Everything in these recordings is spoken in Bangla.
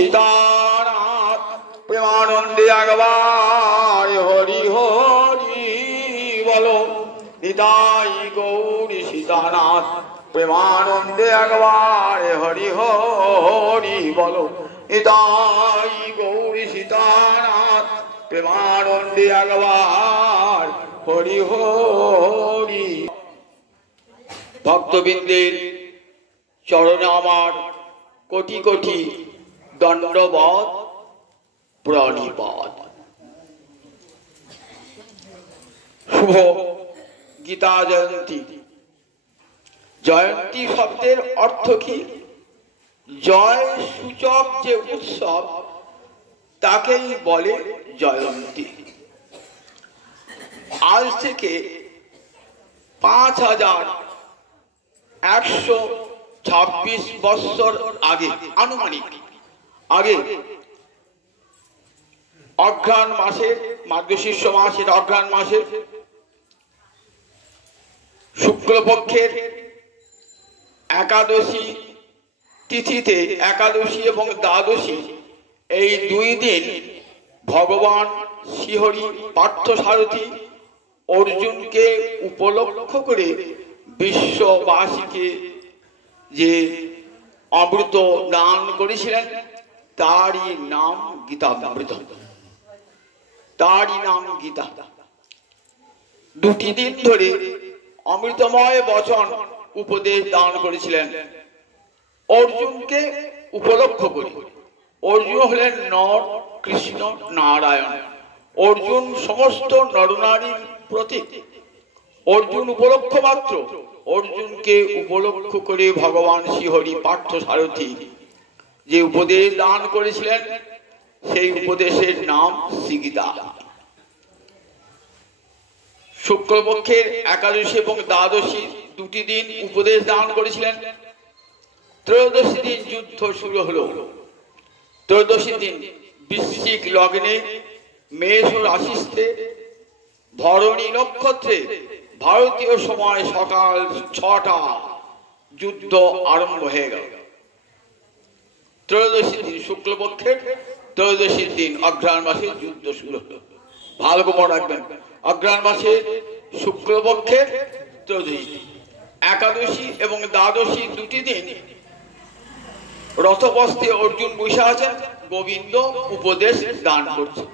সীতানাথ প্রেমানন্দে একবার হরি হরি বলো। নিতাই গৌরী সীতানাথ প্রেমানন্দে একবার হরি হরি বলো। নিতাই গৌরী সীতানাথ প্রেমানন্দে একবার হরি হরি। ভক্তবৃন্দের চরণে আমার কোটি কোটি দণ্ডবৎ প্রণিপাত। শুভ গীতা জয়ন্তী। জয়ন্তী শব্দের অর্থ কি? জয় সূচক যে উৎসব তাকেই বলে জয়ন্তী। আজ থেকে 5126 বৎসর আগে, আনুমানিক আগে, অঘ্রাণ মাসের, মার্গশীর্ষ মাসের অঘ্রাণ মাসের শুক্লপক্ষের একাদশী তিথিতে, একাদশী এবং দ্বাদশী এই দুই দিন ভগবান শ্রীহরি পার্থসারথী অর্জুনকে উপলক্ষ করে বিশ্ববাসীকে যে অমৃত দান করেছিলেন তারই নাম গীতামৃত, তারই নাম গীতা। দুটি দিন ধরে অমৃতময় বচন উপদেশ দান করেছিলেন অর্জুনকে উপলক্ষ করে। অর্জুন হলেন নর, কৃষ্ণ, নারায়ণ। অর্জুন সমস্ত নরনারীর প্রতীক। অর্জুন উপলক্ষ মাত্র। অর্জুনকে উপলক্ষ করে ভগবান শ্রীহরি পার্থসারথী যে উপদেশ দান করেছিলেন সেই উপদেশের নাম শ্রীগীতা। শুক্লপক্ষের একাদশী এবং দ্বাদশী দুটি দিন উপদেশ দান করেছিলেন। ত্রয়োদশী দিন যুদ্ধ শুরু হলো। ত্রয়োদশী দিন বৃশ্চিক লগ্নে মেষ রাশিতে ভরণী নক্ষত্রে ভারতীয় সময় সকাল 6টা যুদ্ধ আরম্ভ হয়ে গেল। ত্রয়োদশী দিন শুক্লপক্ষের ত্রয়োদশী দিন অঘ্রাণ মাসে যুদ্ধ শুরু হলো। ভালো করে মনে রাখবেন, অঘ্রাণ মাসে শুক্লপক্ষের ত্রয়োদশী, একাদশী এবং দ্বাদশী দুটি দিন রথবস্তে অর্জুন বসে আছেন, গোবিন্দ উপদেশ দান করছে।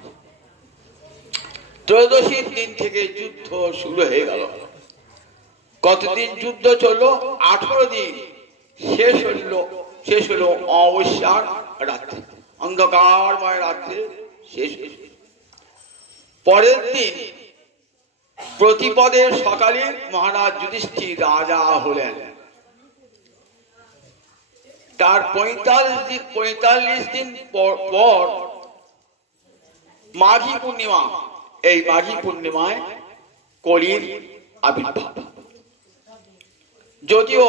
ত্রয়োদশীর দিন থেকে যুদ্ধ শুরু হয়ে গেল। কতদিন যুদ্ধ চললো? 18 দিন। শেষ হলো অমাবস্যার রাত্রে, অন্ধকারময় রাত্রে শেষ হয়েছে। পরের দিন প্রতিপদের সকালে মহারাজ যুধিষ্ঠির রাজা হলেন। তার 45 দিন পর মাঘী পূর্ণিমা। এই মাঘী পূর্ণিমায় কলির আবির্ভাব। যদিও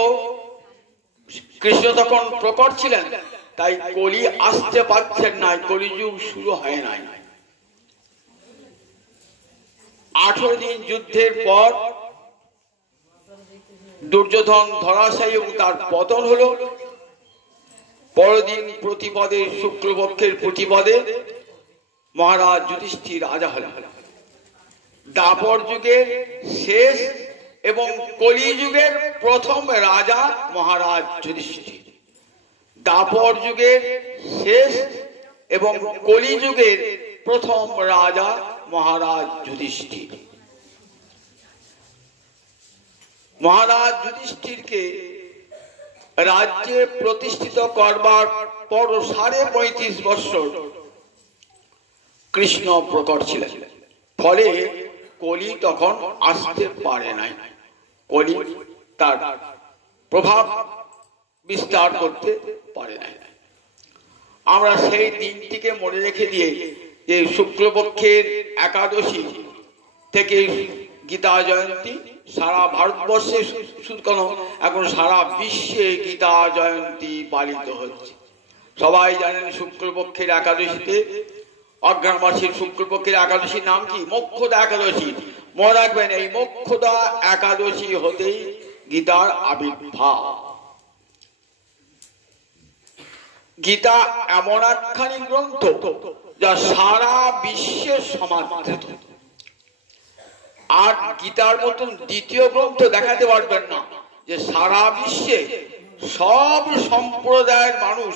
কৃষ্ণ তখন প্রকট ছিলেন, তাই কলি আসতে পারছেন না, কলিযুগ শুরু হয় নাই। 18 দিন যুদ্ধের পর দুর্যোধন ধরাশায়ী এবং তার পতন হলো। পরদিন প্রতিপদে, শুক্লপক্ষের প্রতিপদে মহারাজ যুধিষ্ঠির রাজা হলেন। দ্বাপর যুগের শেষ এবং কলি যুগের প্রথম রাজা মহারাজ যুধিষ্ঠির। দ্বাপর যুগের শেষ এবং কলি যুগের প্রথম রাজা মহারাজ যুধিষ্ঠির। মহারাজ যুধিষ্ঠিরকে রাজ্যে প্রতিষ্ঠিত করবার পর 35.5 বৎসর কৃষ্ণ প্রকট ছিলেন। ফলে কলি তখন আসতে পারে নাই। কলি তার প্রভাব বিস্তার করতে পারে নাই। আমরা সেই দিনটিকে মনে রেখে দিয়ে যে শুক্লপক্ষের একাদশী থেকে গীতা জয়ন্তী সারা ভারতবর্ষে, শুধু কেন, এখন সারা বিশ্বে গীতা জয়ন্তী পালিত হচ্ছে। সবাই জানেন শুক্লপক্ষের একাদশীতে, অঘ্রাণ মাসের শুক্লপক্ষের একাদশীর নাম কি? মোক্ষদা একাদশী। মনে রাখবেন, এই মোক্ষদা একাদশী হতেই গীতার আবির্ভাব। গীতা এমন একখানি গ্রন্থ যা সারা বিশ্বের সমাদৃত। আর গীতার মতন দ্বিতীয় গ্রন্থ দেখাতে পারবেন না যে সারা বিশ্বে সব সম্প্রদায়ের মানুষ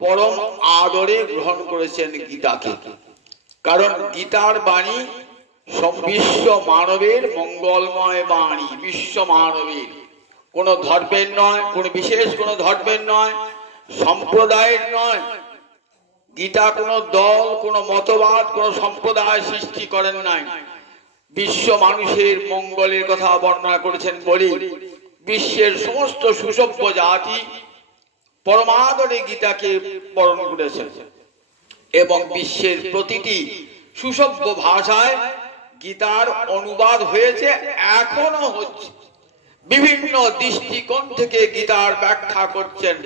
পরম আদরে গ্রহণ করেছেন গীতাকে। কারণ গীতার বাণী বিশ্ব মানবের মঙ্গলময় বাণী, বিশ্ব মানবের, কোন ধর্মের নয়, কোন বিশেষ কোন ধর্মের নয়, সম্প্রদায়ের নয়। গীতা কোন দল, কোন মতবাদ, কোন সম্প্রদায় সৃষ্টি করেন নাই। বিশ্ব মানুষের মঙ্গলের কথা বর্ণনা করেছেন বলে বিশ্বের সমস্ত সুসভ্য জাতি পরমাদরে গীতাকে বরণ করেছেন এবং বিশ্বের প্রতিটি সুসভ্য ভাষায় গীতার অনুবাদ হয়েছে, এখনো হচ্ছে। বিভিন্ন দৃষ্টিকোণ থেকে গীতার ব্যাখ্যা করছেন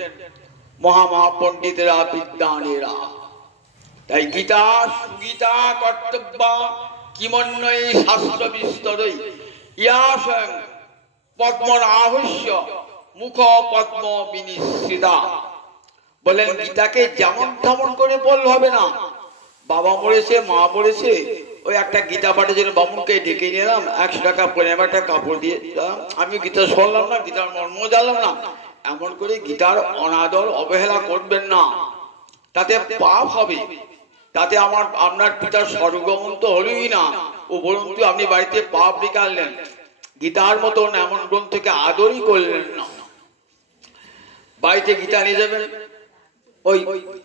মহাপণ্ডিতেরা, বিদ্বানেরা। তাই গীতা সুগীতা কর্তব্য কিমন্বয়ী শাস্ত্র বিস্তরই ইয়া স্বয়ং পদ্মনাভস্য মুখ পদ্ম বিনিশ্রিতা। বলেন গীতাকে যেমন তেমন করে বললে হবে না। বাবা মরেছে, মা মরেছে, ওই একটা গীতা পাঠের জন্য বামুনকে ডেকে নিলাম, 100 টাকা পরে একটা কাপড় দিয়ে আমি গীতা শুনলাম না, গীতার মর্ম জানলাম না, এমন করে গীতার অনাদর অবহেলা করবেন না। তাতে পাপ হবে, তাতে আপনার পিতার স্বর্গমন তো হলোই না, ও বরঞ্চ আপনি বাড়িতে পাপ ডেকে আনলেন। গীতার মতন এমন গ্রন্থকে আদরই করলেন না। বাড়িতে গীতা নিয়ে যাবেন, ওই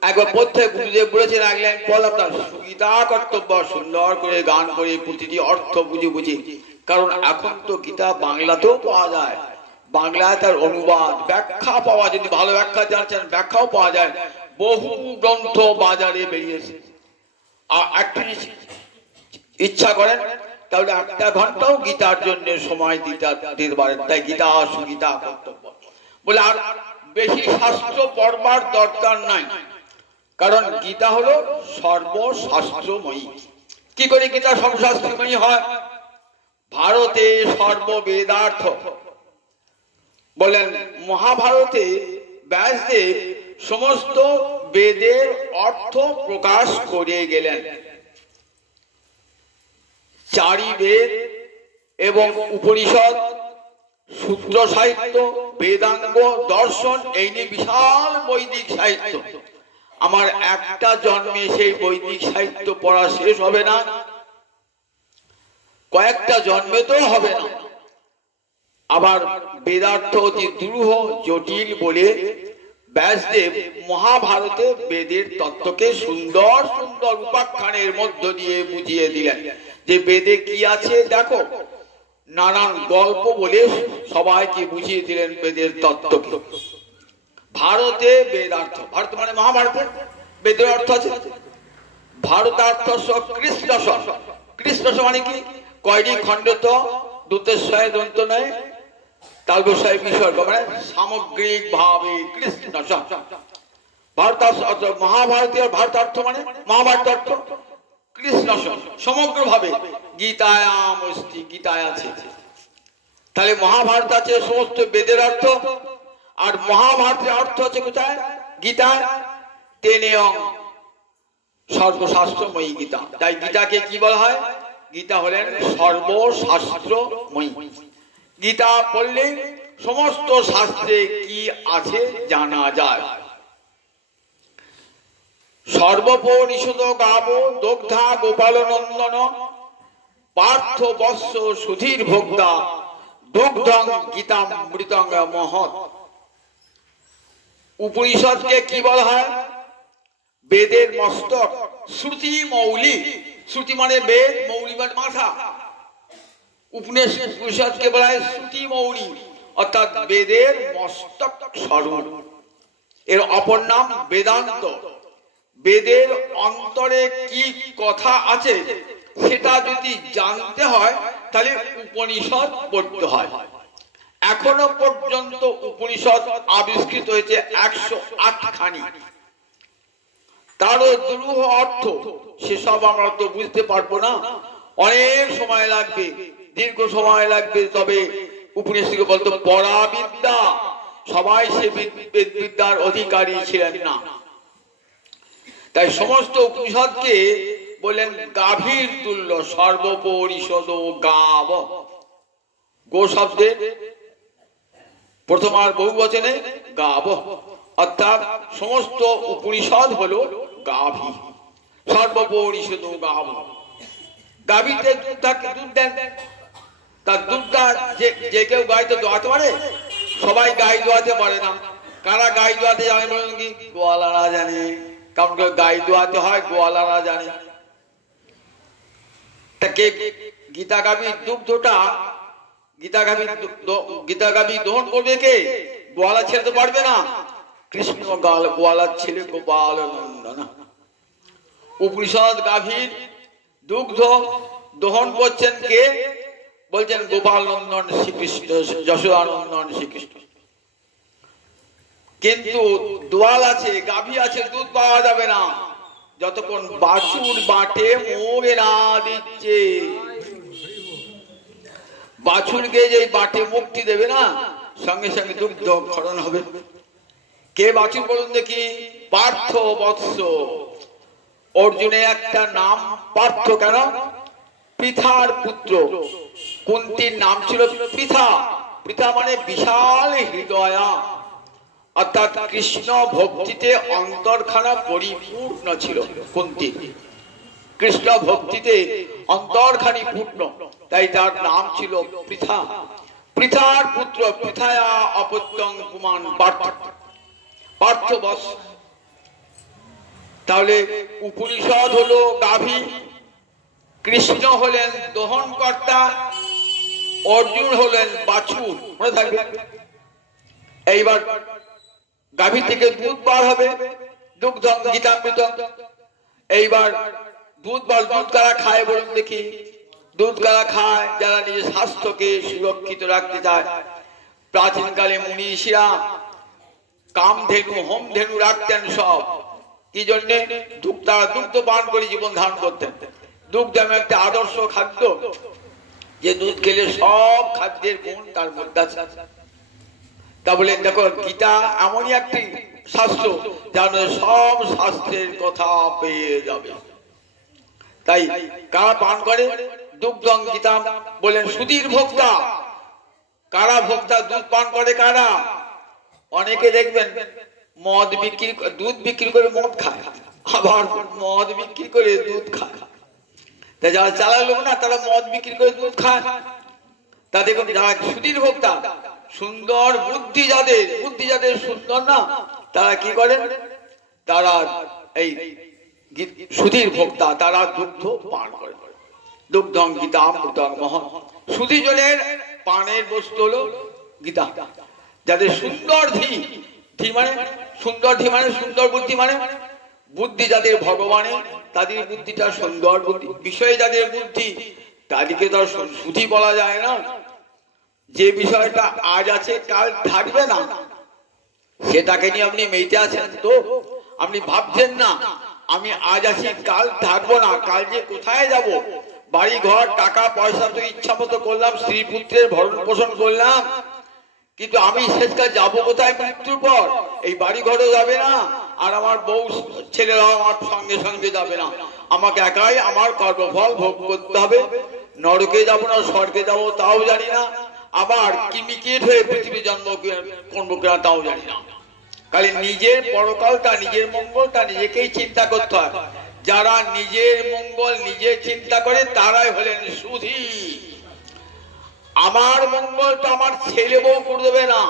একবার প্রত্যেক গুরুদেব বলেছে রাখলেন, বল আপনার গীতা কর্তব্য সুন্দর করে গান করে প্রতিটি অর্থ বুঝে বুঝে। কারণ এখন তো গীতা বাংলাতেও পাওয়া যায়, বাংলায় তার অনুবাদ ব্যাখ্যা পাওয়া, যদি ভালো ব্যাখ্যা জানছেন ব্যাখ্যাও পাওয়া যায়। বহু গ্রন্থ বাজারে বেরিয়েছে। আর একটু ইচ্ছা করেন তাহলে 1 ঘন্টাও গীতার জন্য সময় দিতে পারেন। তাই গীতা সুগীতা কর্তব্য বলে আর বেশি শাস্ত্র পড়বার দরকার নাই। কারণ গীতা হলো সর্বশাস্ত্রময়ী। কি করে গীতা সর্বশাস্ত্রময়ী হয়? ভারতে সর্ববেদার্থ। বলেন মহাভারতে ব্যাসদেব সমস্ত বেদের অর্থ প্রকাশ করে গেলেন। 4 বেদ এবং উপনিষদ, সূত্র সাহিত্য, বেদাঙ্গ, দর্শন, এই নিয়ে বিশাল বৈদিক সাহিত্য। আমার একটা জন্মে সেই বৈদিক সাহিত্য পড়া শেষ হবে না, কয়েকটা জন্মে তো হবে না। আবার বেদার্থ অতি দুরূহ জটিল বলে ব্যাসদেব মহাভারতে বেদের তত্ত্বকে সুন্দর সুন্দর উপাখ্যানের মধ্য দিয়ে বুঝিয়ে দিলেন যে বেদে কি আছে দেখো। নানান গল্প বলে সবাইকে বুঝিয়ে দিলেন বেদের তত্ত্বকে। ভারতে বেদার্থ, ভারত মানে মহাভারতে বেদের অর্থ আছে। ভারতার্থ কৃষ্ণস, কৃষ্ণস মানে কি? কয়টি খণ্ড তো দুতেশ্বয় দন্ত নয়, তালবস্বয় বিসর্গ, মানে সামগ্রিক ভাবে কৃষ্ণস। ভারতার্থ মহাভারতীয়, ভারতার্থ মানে মহাভারত অর্থ কৃষ্ণস, সমগ্র ভাবে গীতায়াম অস্তি, গীতায় আছে। তাহলে মহাভারত আছে সমস্ত বেদের অর্থ, আর মহাভারতের অর্থ আছে কোথায়? গীতায়। তেনেয়ং সর্বশাস্ত্রময়ী গীতা। তাই গীতাকে কি বলা হয়? গীতা হলেন সর্বশাস্ত্রময়ী। গীতা পড়লে সমস্ত শাস্ত্রে কি আছে জানা যায়। সর্বপরিষদ গাব দগ্ধা গোপাল নন্দন পার্থ বৎস সুধীর ভোক্তা দুগ্ধং গীতাম মৃতং মহৎ। উপনিষদকে কি বলা হয়? বেদের মস্তক, শ্রুতি মৌলি। শ্রুতি মানে বেদ, মৌলি মানে মাথা। উপনিষদকে বলা হয় শ্রুতি মৌলি, অর্থাৎ বেদের মস্তক স্বরূপ। এর অপর নাম বেদান্ত। বেদের অন্তরে কি কথা আছে সেটা যদি জানতে হয় তাহলে উপনিষদ পড়তে হয়। এখনো পর্যন্ত উপনিষদ আবিষ্কৃত হয়েছে 108 খানি। তারও দুরূহ অর্থ সেসব আমরা তো বুঝতে পারবো না, অনেক সময় লাগবে, দীর্ঘ সময় লাগবে। তবে উপনিষদকে বলতো পরাবিদ্যা। সবাই সে বিদ্যার অধিকারী ছিলেন না। তাই সমস্ত উপনিষদকে বললেন গাভীর তুল্য, সর্বপরিষদ গাব। গো শব্দে প্রথমার বহুবচনে গাব, অর্থাৎ সমস্ত উপনিষদ হলো গাভী, সর্বপরিষদ গাব। গাভীতে দুধ দেন, তার দুধটা যে কেউ গাইতে দোয়াতে পারে? সবাই গাই দোয়াতে পারে না। কারা গাই দোয়াতে জানে বলেন কি? গোয়ালারা জানে, কারণ গাই দোয়াতে হয় গোয়ালারা জানে। কে গীতা গাভীর দুগ্ধটা, গীতা গাভী দহন করবে কে? গোয়ালা ছেড়ে তো পারবে না। কৃষ্ণ গোয়ালার ছেলে গোপাল নন্দন। উপনিষদ গাভীর দুগ্ধ দহন করছেন কে? বলছেন গোপাল নন্দন শ্রীকৃষ্ণ, যশোদানন্দন শ্রীকৃষ্ণ। কিন্তু দোয়াল আছে, গাভী আছে, দুধ পাওয়া যাবে না যতক্ষণ বাছুর বাটে মোগে না দিচ্ছে। বাছুরকে যে বাটে মুক্তি দেবে না, সঙ্গে সঙ্গে দুগ্ধ ক্ষরণ হবে। কে বাছুর বলুন দেখি? পার্থ বৎস। অর্জুনের একটা নাম পার্থ কেন? পৃথার পুত্র। কুন্তির নাম ছিল পৃথা। পৃথা মানে বিশাল হৃদয়া, অর্থাৎ কৃষ্ণ ভক্তিতে অন্তরখানা পরিপূর্ণ ছিল কুন্তি। কৃষ্ণ ভক্তিতে অন্তরখানি পূর্ণ, তাই তার নাম ছিল পৃথা। পৃথার পুত্র পৃথায়া অপত্যং পুমান পার্থ, পার্থ বৎস। তাহলে উপনিষদ হলো গাভী, কৃষ্ণ হলেন দহনকর্তা, অর্জুন হলেন বাছুর। মনে থাকবে। এইবার গাভী থেকে দুধ বার হবে, দুগ্ধ গীতামৃত। এইবার দুধ কারা খায় বলুন দেখি? দুধ কারা খায়? যারা নিজের স্বাস্থ্যকে সুরক্ষিত রাখতে চায়। প্রাচীনকালে মুনীষীরা কামধেনু, হোমধেনু রাখতেন সব। কি জন্যে? তারা দুগ্ধ পান করে জীবন ধারণ করতেন। দুগ্ধ এমন একটা আদর্শ খাদ্য যে দুধ খেলে সব খাদ্যের গুণ তার মধ্যে আছে। তা বলে দেখো, গীতা এমনই একটি শাস্ত্র যার সব শাস্ত্রের কথা পেয়ে যাবে। তাই কারা পান করে? দুগ্ধ গীতা বলেন সুধীর ভোক্তা। কারা ভোক্তা? দুধ পান করে কারা? অনেকে দেখবেন মদ বিক্রি, দুধ বিক্রি করে মদ খায়, আবার মদ বিক্রি করে দুধ খায়। তাই যারা চালালো না তারা মদ বিক্রি করে দুধ খায়। তা দেখুন, যারা সুধীর ভোক্তা, সুন্দর বুদ্ধি যাদের সুন্দর না, তারা কি করেন? তারা এই সুধীর ভোক্তা, তারা দুগ্ধ পান করে। দুগ্ধং গীতামৃতং মহৎ। সুধী জনের পানের বস্তু হলো গীতা। যাদের সুন্দর ধী মানে সুন্দর ধী মানে সুন্দর বুদ্ধি, মানে বুদ্ধি যাদের ভগবানে, তাদের বুদ্ধিটা সুন্দর বুদ্ধি। বিষয়ে যাদের বুদ্ধি, তাদেরকে তো সুধী বলা যায় না। যে বিষয়টা আজ আছে কাল থাকবে না, সেটাকে নিয়ে আপনি মেতে আছেন তো? আপনি ভাবছেন না আমি আজ আছি কাল থাকবো না, কাল যে কোথায় যাব? বাড়ি ঘর টাকা পয়সা তো ইচ্ছা মতো করলাম, স্ত্রী পুত্রের ভরণ পোষণ করলাম, কিন্তু আমি শেষকাল যাবো কোথায়? মৃত্যুর পর। এই বাড়ি ঘরও যাবে না, আর আমার বউ ছেলেরাও আমার সঙ্গে সঙ্গে যাবে না। আমাকে একাই আমার কর্মফল ভোগ করতে হবে। নরকে যাব না স্বর্গে যাব তাও জানি না, আবার কিমিকেট হয়ে পৃথিবী জন্ম করবো কিনা তাও জানি না। খালি নিজের পরকালটা, নিজের মঙ্গলটা নিজেকেই চিন্তা করতে হয়। যারা নিজের মঙ্গল নিজে চিন্তা করে তারাই হলেন সুধী। আমার মঙ্গলটা আমার ছেলে বউ করে দেবে না,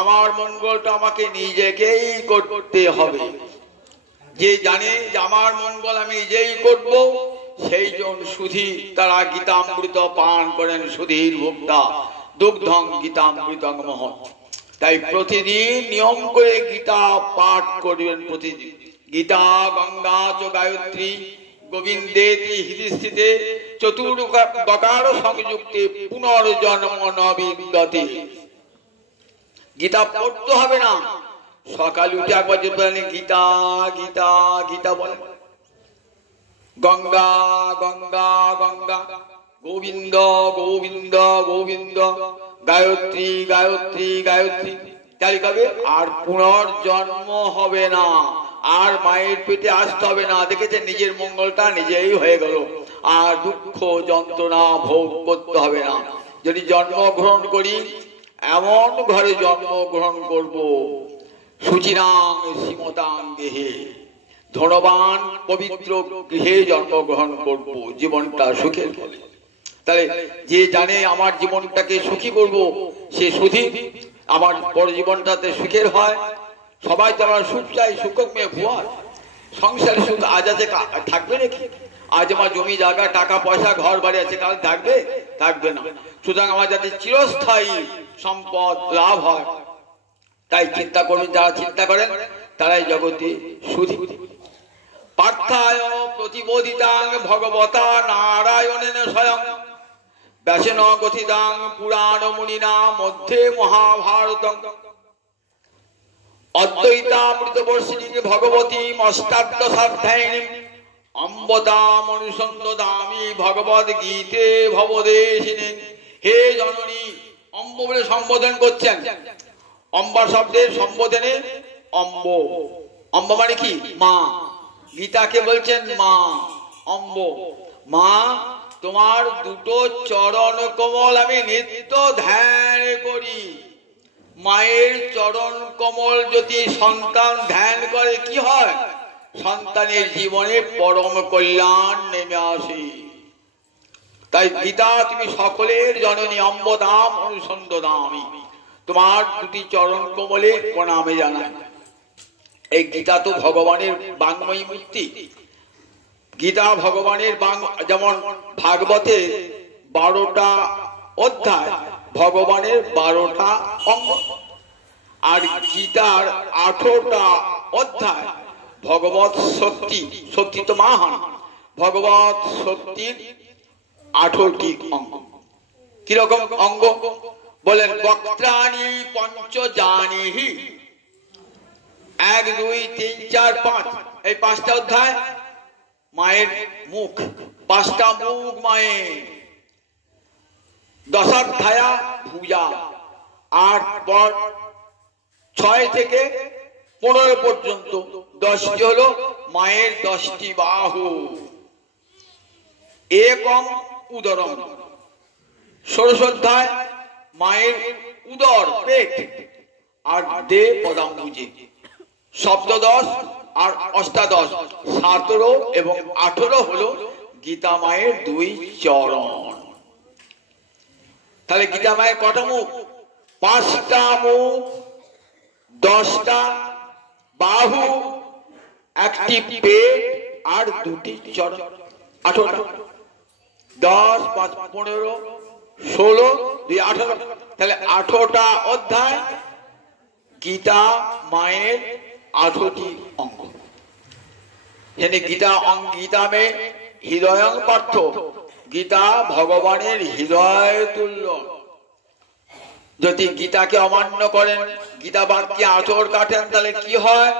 আমার মঙ্গলটা আমাকে নিজেকেই করতে হবে। যে জানে যে আমার মঙ্গল আমি নিজেই করব, সেই জন সুধী। তারা গীতামৃত পান করেন, সুধীর ভোক্তা। দুগ্ধং গীতামৃতং মহৎ। তাই প্রতিদিন নিয়ম করে গীতা পাঠ করবেন। প্রতিদিন গীতা গঙ্গা চ গায়ত্রী গোবিন্দেতি হৃদিস্থিতে চতুর্দকার সংযুক্তে পুনর্জন্ম ন বিদ্যতে। গীতা পড়তে হবে না, সকালে উঠে একবার যদি বলেন গীতা গীতা গীতা বলেন, গঙ্গা গঙ্গা গঙ্গা, গোবিন্দ গোবিন্দ গোবিন্দ, গায়ত্রী গায়ত্রী গায়ত্রী, তাহলে কবে আর পুনর্জন্ম হবে না। আর মায়ের পেটে আসতে হবে না, দেখেছেন নিজের মঙ্গলটা নিজেই হয়ে গেল, আর দুঃখ যন্ত্রণা ভোগ করতে হবে না। যদি জন্মগ্রহণ করি এমন ঘরে জন্মগ্রহণ করব, সুচিরাং শ্রীমতাং গৃহে, ধনবান পবিত্র গৃহে জন্মগ্রহণ করব, জীবনটা সুখের হবে। তাহলে যে জানে আমার জীবনটাকে সুখী করব, সে সুখী, আমার বড় জীবনটাতে সুখের হয়। সবাই তো আমরা সুখ চাই, সুখক মেয়ে ভুয়া, সংসারে সুখ আজ আছে থাকবে নাকি? আজ আমার জমি জায়গা টাকা পয়সা ঘর বাড়ি আছে, কাল থাকবে? থাকবে না। সুতরাং আমার যাতে চিরস্থায়ী সম্পদ লাভ হয়, তাই চিন্তা করবেন, যারা চিন্তা করেন তারাই জগতে সুধী। পার্থায় প্রতিবোধিতাং ভগবতা নারায়ণেন স্বয়ং, ব্যাসেন গথিতাং পুরাণ মুনিনা মধ্যে মহাভারতং, অদ্বৈতামৃতবর্ষিণী ভগবতী অষ্টাদশাধ্যায়িনী অম্বতাম অনুসন্দদামি ভগবদ গীতে ভবদেশিনী। হে জননী, অম্ব বলে সম্বোধন করছেন। অম্বা শব্দের সম্বোধনে অম্ব, অম্ব মানে কি? মা। গীতাকে বলছেন মা, অম্ব। মা, তোমার দুটো চরণ কমল আমি নিত্য ধ্যান করি। মায়ের চরণ কমল যদি সন্তান ধ্যান করে কি হয়? সন্তানের জীবনে পরম কল্যাণ নেমে আসে। তাই গীতা তুমি সকলের জননী, অম্বদাম অনুসন্দদামি, তোমার দুটি চরণ কমলে প্রণামে জানাই। এই গীতা তো ভগবানের বাংময়ী মূর্তি। গীতা ভগবানের যেমন ভাগবতে 12টা অধ্যায়, ভগবানের 12টা অঙ্গ, আর গীতার 18টা অধ্যায় ভগবত শক্তি। শক্তি তো মহান, ভগবত শক্তির 18টি অঙ্গ। কিরকম অঙ্গ বলেন? বক্ত্রাণি পঞ্চজানিহি, 1 2 3 4 5, এই 5টা অধ্যায় মায়ের মুখ, 5টা মুখ মায়ের। দশাধ্যায়া ভুজা, 8 পর 6 থেকে 15 পর্যন্ত 10টি হলো মায়ের 10টি বাহু। একম উদরম, 16 অধ্যায় মায়ের উদর পেট, আর দে পদাম্বুজে। সপ্তদশ আর অষ্টাদশ 17 এবং 18 হলো গীতা মায়ের 2 চরণ। তাহলে গীতা মায়ের কটা মুখ? 5টা মুখ, 10টা বাহু, 1টি পেট, আর 2টি চরণ, 18টা। 10 5 15 16 2 18, তাহলে 18টা অধ্যায় গীতা মায়ের 18টি অঙ্গ। यानी गीता में हृदय पार्थ, गीता भगवानेर हृदय तुल्य। যদি গীতাকে অমান্য করেন, গীতা বাক্যে আঁচড় কাটেন, তাহলে কি হয়?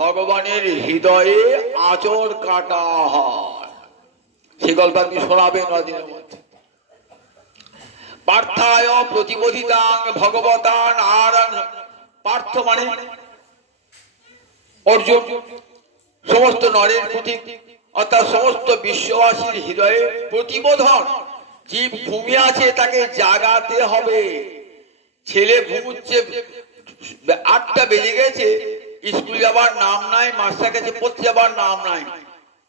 ভগবানের হৃদয়ে আঁচড় কাটা হয়। সে গল্প আপনি শোনাবেন নদিনের মধ্যে। পার্থায় প্রতিবোধিতাং ভগবতা নারায়ণ, পার্থ মানে অর্জুন, সমস্ত নরের প্রতি অর্থাৎ সমস্ত বিশ্ববাসীর হৃদয়ে প্রতিবোধন। জীব ঘুমিয়ে আছে, তাকে জাগাতে হবে। ছেলে ঘুমুচ্ছে, 8টা বেজে গেছে, স্কুল যাবার নাম নাই, মাস্টার কাছে পড়তে যাবার নাম নাই,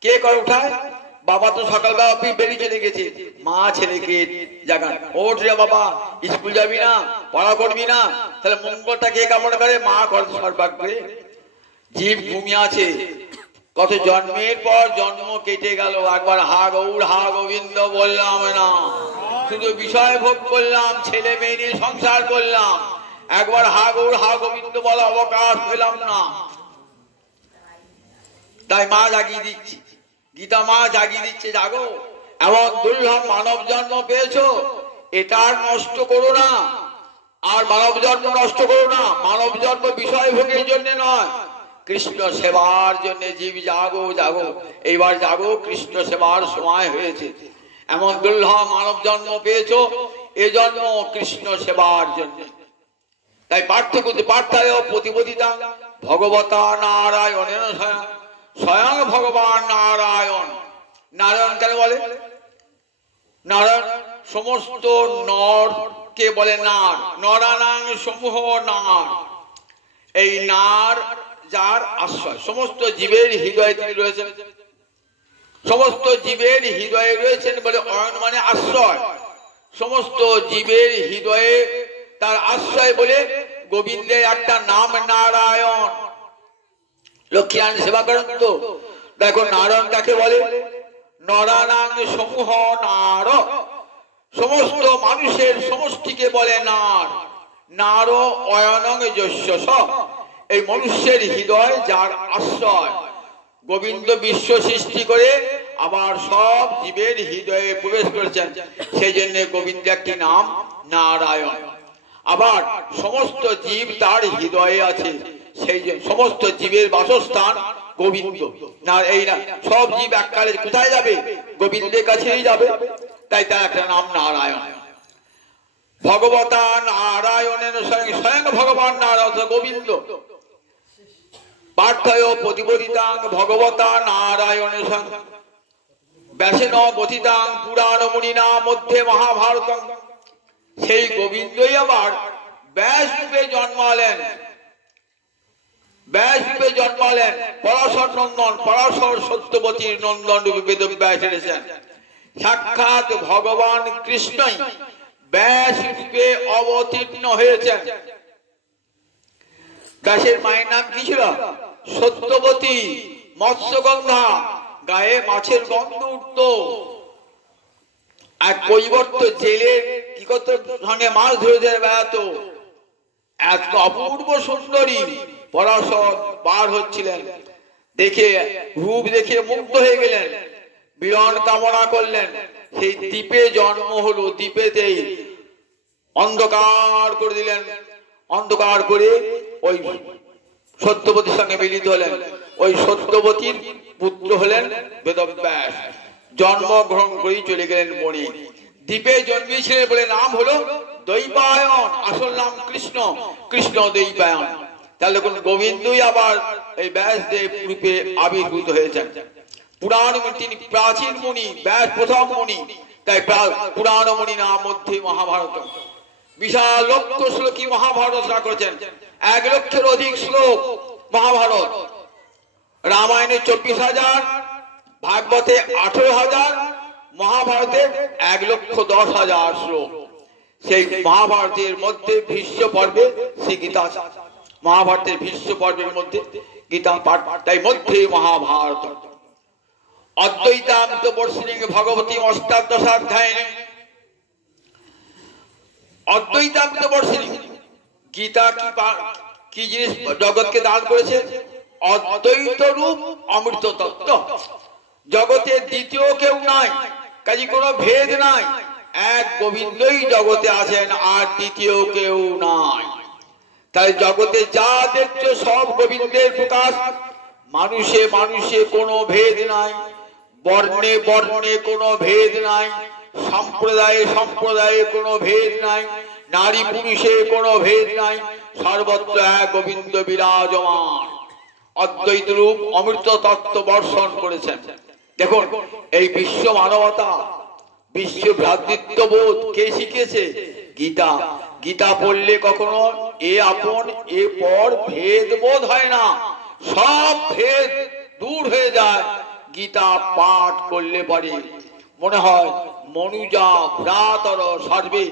কে করে উঠায়? বাবা তো সকালবেলা বেরিয়ে চলে গেছে, মা ছেলেকে জাগান, ওঠ রে বাবা, স্কুল যাবি না, পড়া করবি না। তাহলে মঙ্গলটা কে কামনা করে? মা করে সর্বাগ্রে। জীব ঘুমিয়ে আছে, কত জন্মের পর জন্ম কেটে গেল, একবার হা গৌর হা গোবিন্দ বললাম না, শুধু বিষয় ভোগ করলাম, ছেলে মেয়ে নিয়ে সংসার করলাম, একবার হা গৌর হা গোবিন্দ বলা অবকাশ পেলাম না। তাই মা জাগিয়ে দিচ্ছে, গীতা মা জাগিয়ে দিচ্ছে, জাগো, এমন দুর্লভ মানব জন্ম পেয়েছো, এটা আর নষ্ট করো না, আর মানব জন্ম নষ্ট করো না। মানব জন্ম বিষয় ভোগের জন্য নয়, কৃষ্ণ সেবার জন্য। জীব জাগো জাগো, এইবার জাগো, কৃষ্ণ সেবার সময় হয়েছে। এমন দুর্লভ মানব জন্ম পেয়েছো, এ জন্ম কৃষ্ণ সেবার জন্য। তাই পার্থায় প্রতিবোধিতা ভগবতা নারায়ণের স্বয়ং, স্বয়ং ভগবান নারায়ণ। নারায়ণ কেন বলে? নারায়ণ সমস্ত নরকে বলে নার, নরানাং সমূহ নার। এই নার যার আশ্রয়, সমস্ত জীবের হৃদয়ে তিনি রয়েছেন, সমস্ত জীবের হৃদয়ে রয়েছেন বলে অয়ন মানে আশ্রয়, সমস্ত জীবের হৃদয়ে তার আশ্রয় বলে গোবিন্দের একটা নাম নারায়ণ। লক্ষ্মীনারায়ণ সেবা করেন তো, দেখো নারায়ণ কাকে বলে? নরানাং সমূহ নার, সমস্ত মানুষের সমষ্টিকে বলে নার। নার অয়নং যস্য, এই মনুষ্যের হৃদয় যার আশ্রয়। গোবিন্দ বিশ্ব সৃষ্টি করে আবার সব জীবের হৃদয়ে প্রবেশ করেছেন, সেই জন্য গোবিন্দ একটি নাম নারায়ণ। আবার সমস্ত জীব তার হৃদয়ে আছে, সেই জন্য সমস্ত জীবের বাসস্থান গোবিন্দ। না এই না সব জীব এককালে কোথায় যাবে? গোবিন্দের কাছেই যাবে, তাই তার একটা নাম নারায়ণ। ভগবতা নারায়ণের স্বয়ং, স্বয়ং ভগবান নারায়ণ গোবিন্দ। পার্থয় প্রতিপদিতাং ভগবতা নারায়ণের স্বয়ং ব্যাসেন গঠিতাং পুরাণ মুনিনা মধ্যে মহাভারতং। সেই গোবিন্দই আবার ব্যাস রূপে জন্মালেন, ব্যাস রূপে জন্মালেন। পরাশর নন্দন, পরাশর সত্যবতীর নন্দন রূপে বেদব্যাস এনেছেন। সাক্ষাৎ ভগবান কৃষ্ণই ব্যাস রূপে অবতীর্ণ হয়েছেন। ব্যাসের মায়ের নাম কি ছিল? সত্যবতী। মৎস্যগন্ধা, গায়ে মাছের গন্ধ উঠত। আর কৈবর্ত জেলে কি করতো? সঙ্গে মাছ ধরে ধরে বেড়াতো। এত অপূর্ব সুন্দরী পরাশর বার হচ্ছিলেন, দেখে রূপ দেখে মুগ্ধ হয়ে গেলেন, বিরণ কামনা করলেন। সেই দ্বীপে জন্ম হলো, দ্বীপেতেই অন্ধকার করে দিলেন। অন্ধকার করে ওই সত্যবতীর সঙ্গে মিলিত হলেন। ওই সত্যবতীর পুত্র হলেন বেদব্যাস। জন্মগ্রহণ করেই চলে গেলেন বনে। দ্বীপে জন্মিয়েছিলেন বলে নাম হলো দৈপায়ন, আসল নাম কৃষ্ণ, কৃষ্ণ দৈপায়ন। তাহলে কোন গোবিন্দই আবার এই ব্যাসদেব রূপে আবির্ভূত হয়েছেন। পুরাণ তিনি প্রাচীন মুনি, ব্যাস প্রথম মুনি, তাই পুরাণ মুনি নাম মধ্যে মহাভারত। বিশাল লক্ষ শ্লোকী মহাভারত রচনা করেছেন, 1 লক্ষের অধিক শ্লোক মহাভারত। রামায়ণে 24,000, ভাগবতে 18,000, মহাভারতে 1,10,000 শ্লোক। সেই মহাভারতের মধ্যে ভীষ্ম পর্বে শ্রী গীতা, মহাভারতের ভীষ্ম পর্বের মধ্যে গীতা পাঠ, তাই মধ্যে মহাভারত। অদ্বৈতামৃত বর্ষিণী ভগবতী অষ্টাদশাধ্যায়। অদ্বৈতামৃত বর্ষিণী গীতা কি জিনিস জগৎকে দান করেছে? অদ্বৈত রূপ অমৃত তত্ত্ব। জগতে দ্বিতীয় কেউ নাই, কাজে কোনো ভেদ নাই। এক গোবিন্দই জগতে আছেন, আর দ্বিতীয় কেউ নাই। তাই জগতে যা দেখছো সব গোবিন্দের প্রকাশ। মানুষে মানুষে কোনো ভেদ নাই, বর্ণে বর্ণে কোনো ভেদ নাই, সম্প্রদায়ে সম্প্রদায়ে কোনো ভেদ নাই, নারী পুরুষে কোনো ভেদ নাই। সর্বত্র এক গোবিন্দ বিরাজমান। অদ্বৈত রূপ অমৃত তত্ত্ব বর্ষণ করেছেন। দেখুন এই বিশ্ব মানবতা, বিশ্ব ভ্রাতৃত্ববোধ কে শিখেছে? গীতা। গীতা পড়লে কখনো এ আপন এ পর ভেদ বোধ হয় না, সব ভেদ দূর হয়ে যায়। গীতা পাঠ করলে পরে মনে হয় মনুজা ভ্রাতর সর্বে,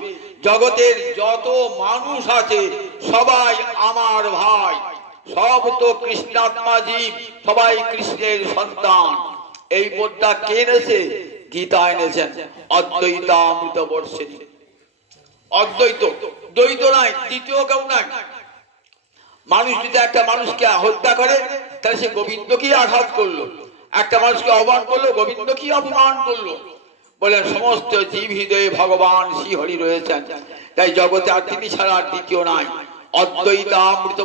জগতের যত মানুষ আছে সবাই আমার ভাই, সব তো কৃষ্ণাত্মা জীব, সবাই কৃষ্ণের সন্তান। এই বোধটা কে এনেছে? গীতা এনেছেন। অদ্বৈতামৃত বর্ষিণী। অদ্বৈত, দ্বৈত নাই, দ্বিতীয় কেউ নাই। মানুষ যদি একটা মানুষকে হত্যা করে তাহলে সে গোবিন্দকেই আঘাত করলো, একটা মানুষকে অপমান করলো গোবিন্দকেই অপমান করলো। বলেন সমস্ত জীব হৃদয়ে ভগবান শ্রী হরি রয়েছেন, তাই জগতে আর তিনি ছাড়া আর দ্বিতীয় নাই। অদ্বৈতামৃত,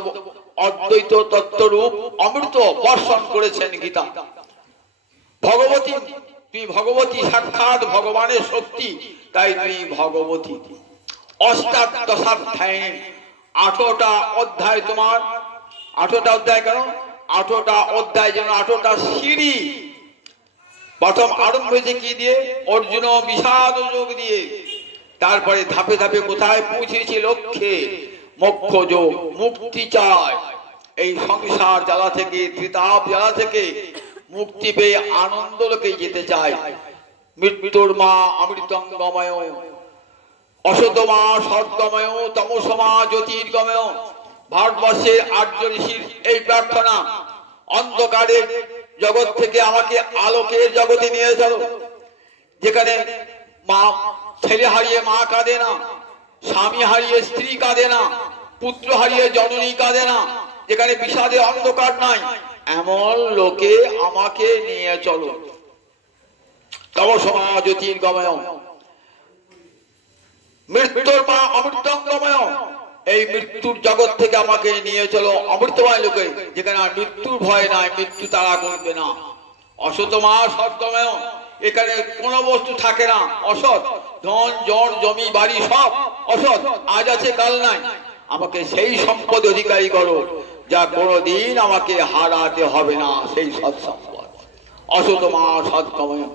অদ্বৈত তত্ত্বরূপ অমৃত বর্ষণ করেছেন গীতা। ভগবতী, তুমি ভগবতী, সাক্ষাৎ ভগবানের শক্তি, তাই তুমি ভগবতী। অষ্টাদশাধ্যায়, 18টা অধ্যায় তোমার 18টা অধ্যায় কেন? 18টা অধ্যায় যেন 18টা সিঁড়ি। প্রথম আরম্ভ হয়েছে কি দিয়ে? অর্জুন বিষাদ যোগ দিয়ে। তারপরে ধাপে ধাপে কোথায় পৌঁছেছে? লক্ষ্যে। মোক্ষ যোগ, মুক্তি চায় এই সংসার জ্বালা থেকে, ত্রিতাপ জ্বালা থেকে মুক্তি পেয়ে আনন্দ লোকে যেতে চায়। মৃত্যুর মা অমৃতঙ্গময়, অসতমা সদ্গময়, তমসমা জ্যোতির্গময়। ভারতবর্ষের আর্য ঋষির এই প্রার্থনা, অন্ধকারের জগৎ থেকে আমাকে আলোকের জগতে নিয়ে চলো, যেখানে মা ছেলে হারিয়ে মা কাঁদে না, স্বামী হারিয়ে স্ত্রী কাঁদে না, পুত্র হারিয়ে জননী কাঁদে না, যেখানে বিষাদে অন্ধকার নাই, এমন লোকে আমাকে নিয়ে চলো। তমসমা জ্যোতির্গময়, মৃত্যুর মা অমৃতঙ্গময়, এই মৃত্যুর জগৎ থেকে আমাকে নিয়ে চলো অমৃতময় লোকে, যেখানে আর মৃত্যুর ভয় নাই, মৃত্যু তারা করবে না। অসতমা সদ্গময়, এখানে কোন বস্তু থাকে না, অসৎ, ধন জন জমি বাড়ি সব অসৎ, আজ আছে কাল নাই। আমাকে সেই সম্পদ অধিকারী করো যা কোনদিন আমাকে হারাতে হবে না, সেই সৎ সম্পদ। অসতমা সদ্গময়।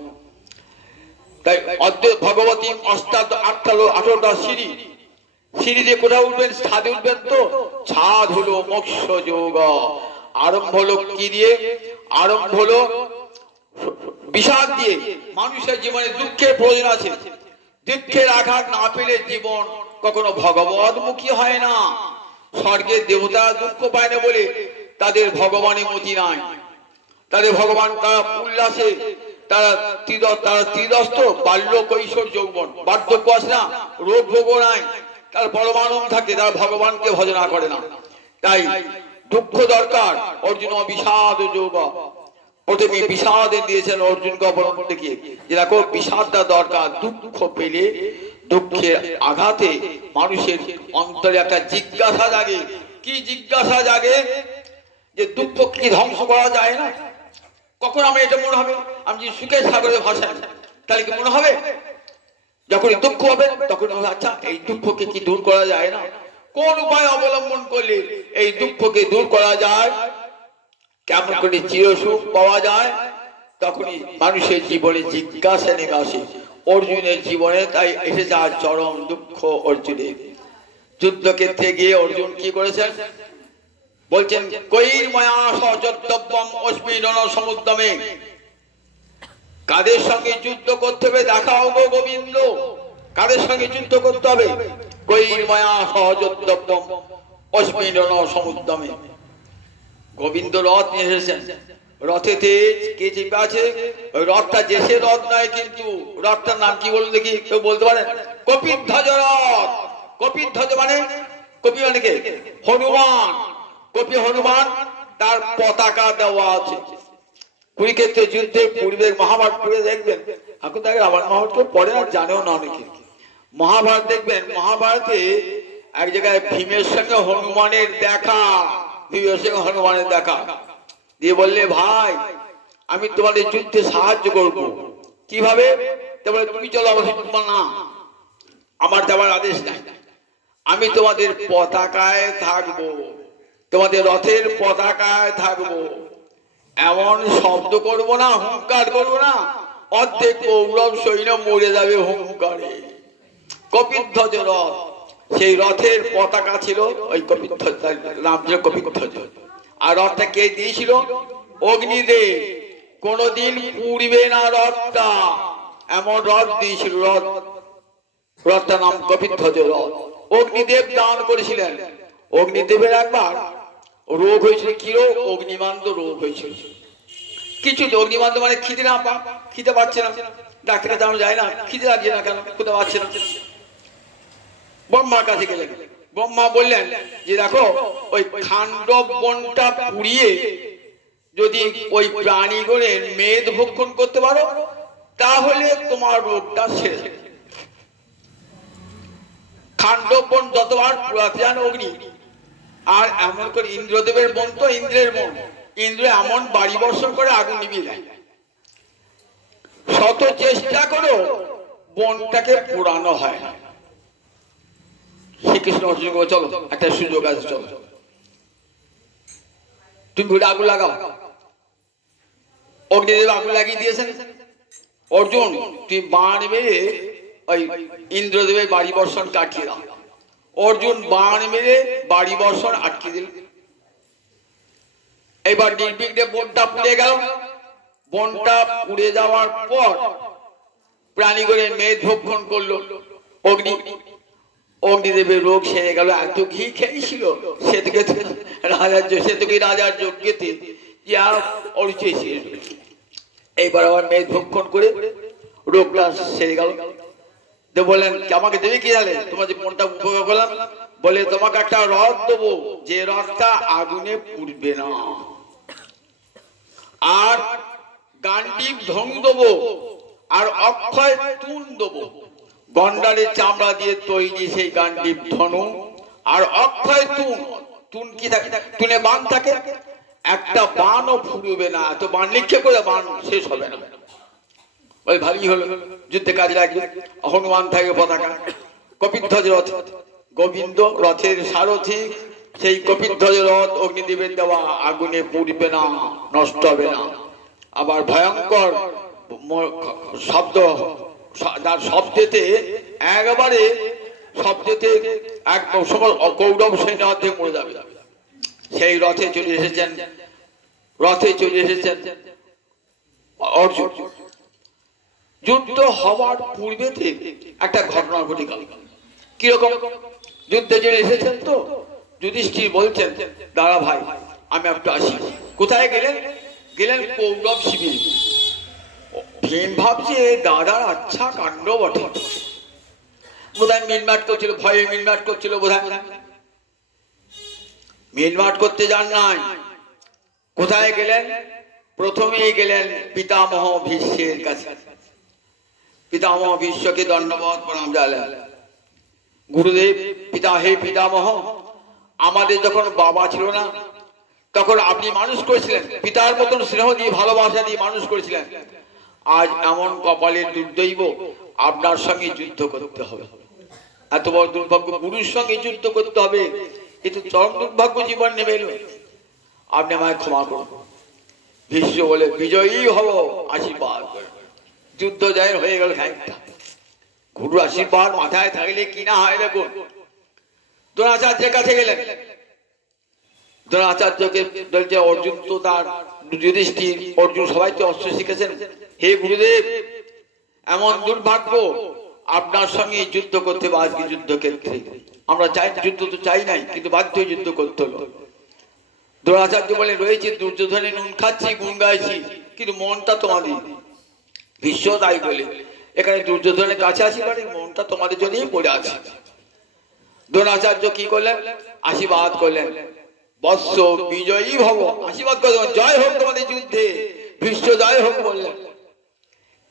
তাই অদ্বৈত ভগবতী অষ্টাদশ 18টা সিঁড়ি। সিঁড়িতে কোথাও উঠবেন? ছাদে উঠবেন তো। ছাদ হলো মোক্ষ যোগ। আরম্ভ হলো কি দিয়ে? আরম্ভ হলো বিষাদ দিয়ে। মানুষের জীবনে দুঃখের প্রয়োজন আছে। দুঃখের আঘাত না পেলে জীবন কখনো ভগবতমুখী হয় না। স্বর্গের দেবতা দুঃখ পায় না বলে তাদের ভগবানের মতি নাই। তাদের ভগবান তারা উল্লাসে, তারা ত্রিদস্ত, বাল্য কৈশোর যৌবন, বার্ধক্য আসে না, রোগ ভোগ নাই, তার পরমানন্দ থাকে, তারা ভগবানকে ভজনা করে না। তাই দুঃখ দরকার। অর্জুন বিষাদ যোগ, প্রথমে বিষাদ দিয়েছেন অর্জুনকে অবলম্বন দেখিয়ে, যে দেখো বিষাদটা দরকার। দুঃখ পেলে, দুঃখের আঘাতে মানুষের অন্তরে একটা জিজ্ঞাসা জাগে। কি জিজ্ঞাসা জাগে? যে দুঃখ কি ধ্বংস করা যায় না? কখন আমার এটা মনে হবে? আমি যদি সুখের সাগরে ভাসাই, তাহলে কি মনে হবে? যখন দুঃখ হবে তখন আচ্ছা এই দুঃখকে কি দূর করা যায় না? কোন উপায় অবলম্বন করলে এই দুঃখকে দূর করা যায়, কেমন করে চিরসুখ পাওয়া যায়, তখনই মানুষের জীবনে জিজ্ঞাসা নেমে আসে। অর্জুনের জীবনে তাই এসেছে আর চরম দুঃখ অর্জুনের। যুদ্ধক্ষেত্রে গিয়ে অর্জুন কি করেছেন? বলছেন কৈর মায়া সহযোদ্ধব্যম অস্মি রণ সমুদ্রমে। কাদের সঙ্গে যুদ্ধ করতে হবে দেখাও গো গোবিন্দ, কাদের সঙ্গে যুদ্ধ করতে হবে? কৈর মায়া সহযোদ্ধব্যম অস্মি রণ সমুদ্রমে। গোবিন্দ রথ নিয়ে এসেছেন। রথেতে কে চেপে আছে? ওই রথটা জেসে রথ নয়, কিন্তু রথটার নাম কি বলুন দেখি, কেউ বলতে পারেন? কপিধ্বজ রথ। কপিধ্বজ মানে, কপি মানে কে? হনুমান। কপি হনুমান, তার পতাকা দেওয়া আছে। কুরুক্ষেত্র যুদ্ধে পূর্বে মহাভারত পড়ে দেখবেন, এখন তাকে আবার মহাভারত পড়ে আর জানেও না অনেকে। মহাভারত দেখবেন, মহাভারতে এক জায়গায় ভীমের সঙ্গে হনুমানের দেখা, ভীমের সঙ্গে হনুমানের দেখা দিয়ে বললে ভাই আমি তোমাদের যুদ্ধে সাহায্য করব। কিভাবে? তুমি চলো আমার না, আমার যাওয়ার আদেশ নাই, আমি তোমাদের পতাকায় থাকবো, তোমাদের রথের পতাকায় থাকবো। এমন শব্দ করবো না, হুঙ্কার করবো না, অর্ধেক কৌরব সৈন্য মরে যাবে হুঙ্কারে। কপিধ্বজ রথ, সেই রথের পতাকা ছিল ওই কপিধ্বজ, নাম ছিল কপিধ্বজ। আর রথটা কে দিয়েছিল? অগ্নিদেব। কোনদিন পুড়বে না রথটা, এমন রথ দিয়েছিল। রথটার নাম কপিধ্বজ রথ। অগ্নিদেব দান করেছিলেন। অগ্নিদেবের একবার রোগ হয়েছিল। কি রোগ? অগ্নিমান্দ রোগ হয়েছিল। কিছু অগ্নিমান্দ মানে খিদে না পা, খিদে পাচ্ছে না, ডাক্তারের কাছে আমরা যাই না, খিদে লাগছে না, কেন খিদে পাচ্ছে না। ব্রহ্মার কাছে গেলেন। ব্রহ্মা বললেন যে দেখো ওই খান্ডব বনটা পুড়িয়ে যদি ওই প্রাণীগণের মেদ ভক্ষণ করতে পারো তাহলে তোমার রোগটা শেষ। খান্ডব বন যতবার পুরাতে যান অগ্নি, আর এমন করে ইন্দ্রদেবের বন তো ইন্দ্রের বন, ইন্দ্র এমন বাড়ি বর্ষণ করে আগুন নিভিয়ে দেয়। শত চেষ্টা করো বনটাকে পোড়ানো হয় না। শ্রীকৃষ্ণ অর্জুন চলো একটা সুযোগ আছে, চলো। তুমি ঘুরে আগুন লাগাও। অগ্নিদেব আগুন লাগিয়ে দিয়েছেন। অর্জুন তুই বাণ মেরে ওই ইন্দ্রদেবের বাড়ি বর্ষণ কাটিয়ে দাও। অর্জুন বাণ মেরে বাড়ি বর্ষণ আটকে দিল। এবার নির্বিঘ্নে বনটা পুড়ে গেল। বনটা পুড়ে যাওয়ার পর প্রাণী করে মেদ ভক্ষণ করলো অগ্নি। অগ্নিদেবের রোগ সেরে গেল। এত ঘি খেয়েছিল সে থেকে রাজার যজ্ঞেতে অরুচি। এইবার আবার মেদ ভক্ষণ করে রোগটা সেরে গেল। বললেন আমাকে দেবে কি জানে? তোমার যে মনটা উপভোগ করলাম, বলে তোমাকে একটা রথ দেবো যে রথটা আগুনে পুড়বে না, আর গান্ডীব ধনু দেবো, আর অক্ষয় তুন দেবো। গন্ডারের চামড়া দিয়ে তৈরি সেই গান্ডীব ধনু আর অক্ষয় তুন। তুন কি থাকে? তুনে বান থাকে, একটা বানও ফুরবে না। এত বান নিক্ষেপ করে বান শেষ হবে না। বলে ভালোই হলো, যুদ্ধে কাজে লাগবে। হনুমান থাকে পতাকা, কপিধ্বজ রথ, গোবিন্দ রথের সারথি। সেই কপিধ্বজ রথ অগ্নিদেবের দেওয়া, আগুনে পুড়বে না, নষ্ট হবে না। আবার ভয়ঙ্কর শব্দ, যার শব্দেতে একবারে শব্দেতে একদম কৌরব সৈন্য অর্ধেক মরে যাবে। সেই রথে চলে এসেছেন, রথে চলে এসেছেন অর্জুন। যুদ্ধ হওয়ার পূর্বেতে একটা ঘটনা ঘটে গেল। কিরকম? যুদ্ধে চলে এসেছেন তো যুধিষ্ঠির বলছেন, দাঁড়া ভাই আমি একটু আসি। কোথায় গেলেন? গেলেন কৌরব শিবির। ভীম ভাবছে দাদার আচ্ছা কাণ্ড বটে, বোধহয় মিনমাট করছিল, ভয়ে মিনমাট করছিল বোধহয়। মিনমাট করতে যান নাই। কোথায় গেলেন? প্রথমেই গেলেন পিতামহ ভীষ্মের কাছে। পিতামহ ভীষ্মকে দণ্ডবত প্রণাম জানালেন। গুরুদেব, পিতা হে পিতামহ, আমাদের যখন বাবা ছিল না তখন আপনি মানুষ করেছিলেন, পিতার মতন স্নেহ দিয়ে ভালোবাসা দিয়ে মানুষ করেছিলেন। আজ এমন কপালের দুর্দৈব, আপনার সঙ্গে যুদ্ধ করতে হবে। এত বড় দুর্ভাগ্য, গুরুর সঙ্গে যুদ্ধ করতে হবে, কিন্তু চরম দুর্ভাগ্য জীবন নেমে এলো। আপনি আমায় ক্ষমা করুন। ভীষ্ম বলে বিজয়ী হব, আশীর্বাদ করুন। যুদ্ধ জয় হয়ে গেল খানিকটা। গুরুর আশীর্বাদ মাথায় থাকলে কি না হয় দেখুন। দ্রোণাচার্যের কাছে গেলেন। দ্রোণাচার্যকে বলছে অর্জুন তো তার যুধিষ্ঠির, অর্জুন সবাই তো অস্ত্র শিখেছেন। হে গুরুদেব, এমন দুর্ভাগ্য আপনার সঙ্গে যুদ্ধ করতে বা আজকে যুদ্ধক্ষেত্রে আমরা চাই, যুদ্ধ তো চাই নাই, কিন্তু বাধ্য যুদ্ধ করতে হলো। দ্রোণাচার্য বলে রয়েছে দুর্যোধনের নুন খাচ্ছি, গুণ গাইছি, কিন্তু মনটা তোমাদের। ভীষ্ম তাই বলে এখানে দুর্যোধনের কাছে আসি পারে, মনটা তোমাদের জন্যই পড়ে আছে। দ্রোণাচার্য কি করলেন? আশীর্বাদ করলেন, বৎস বিজয়ী ভব, আশীর্বাদ করলেন, জয় হোক তোমাদের যুদ্ধে, ভীষ্ম জয় হোক বললেন।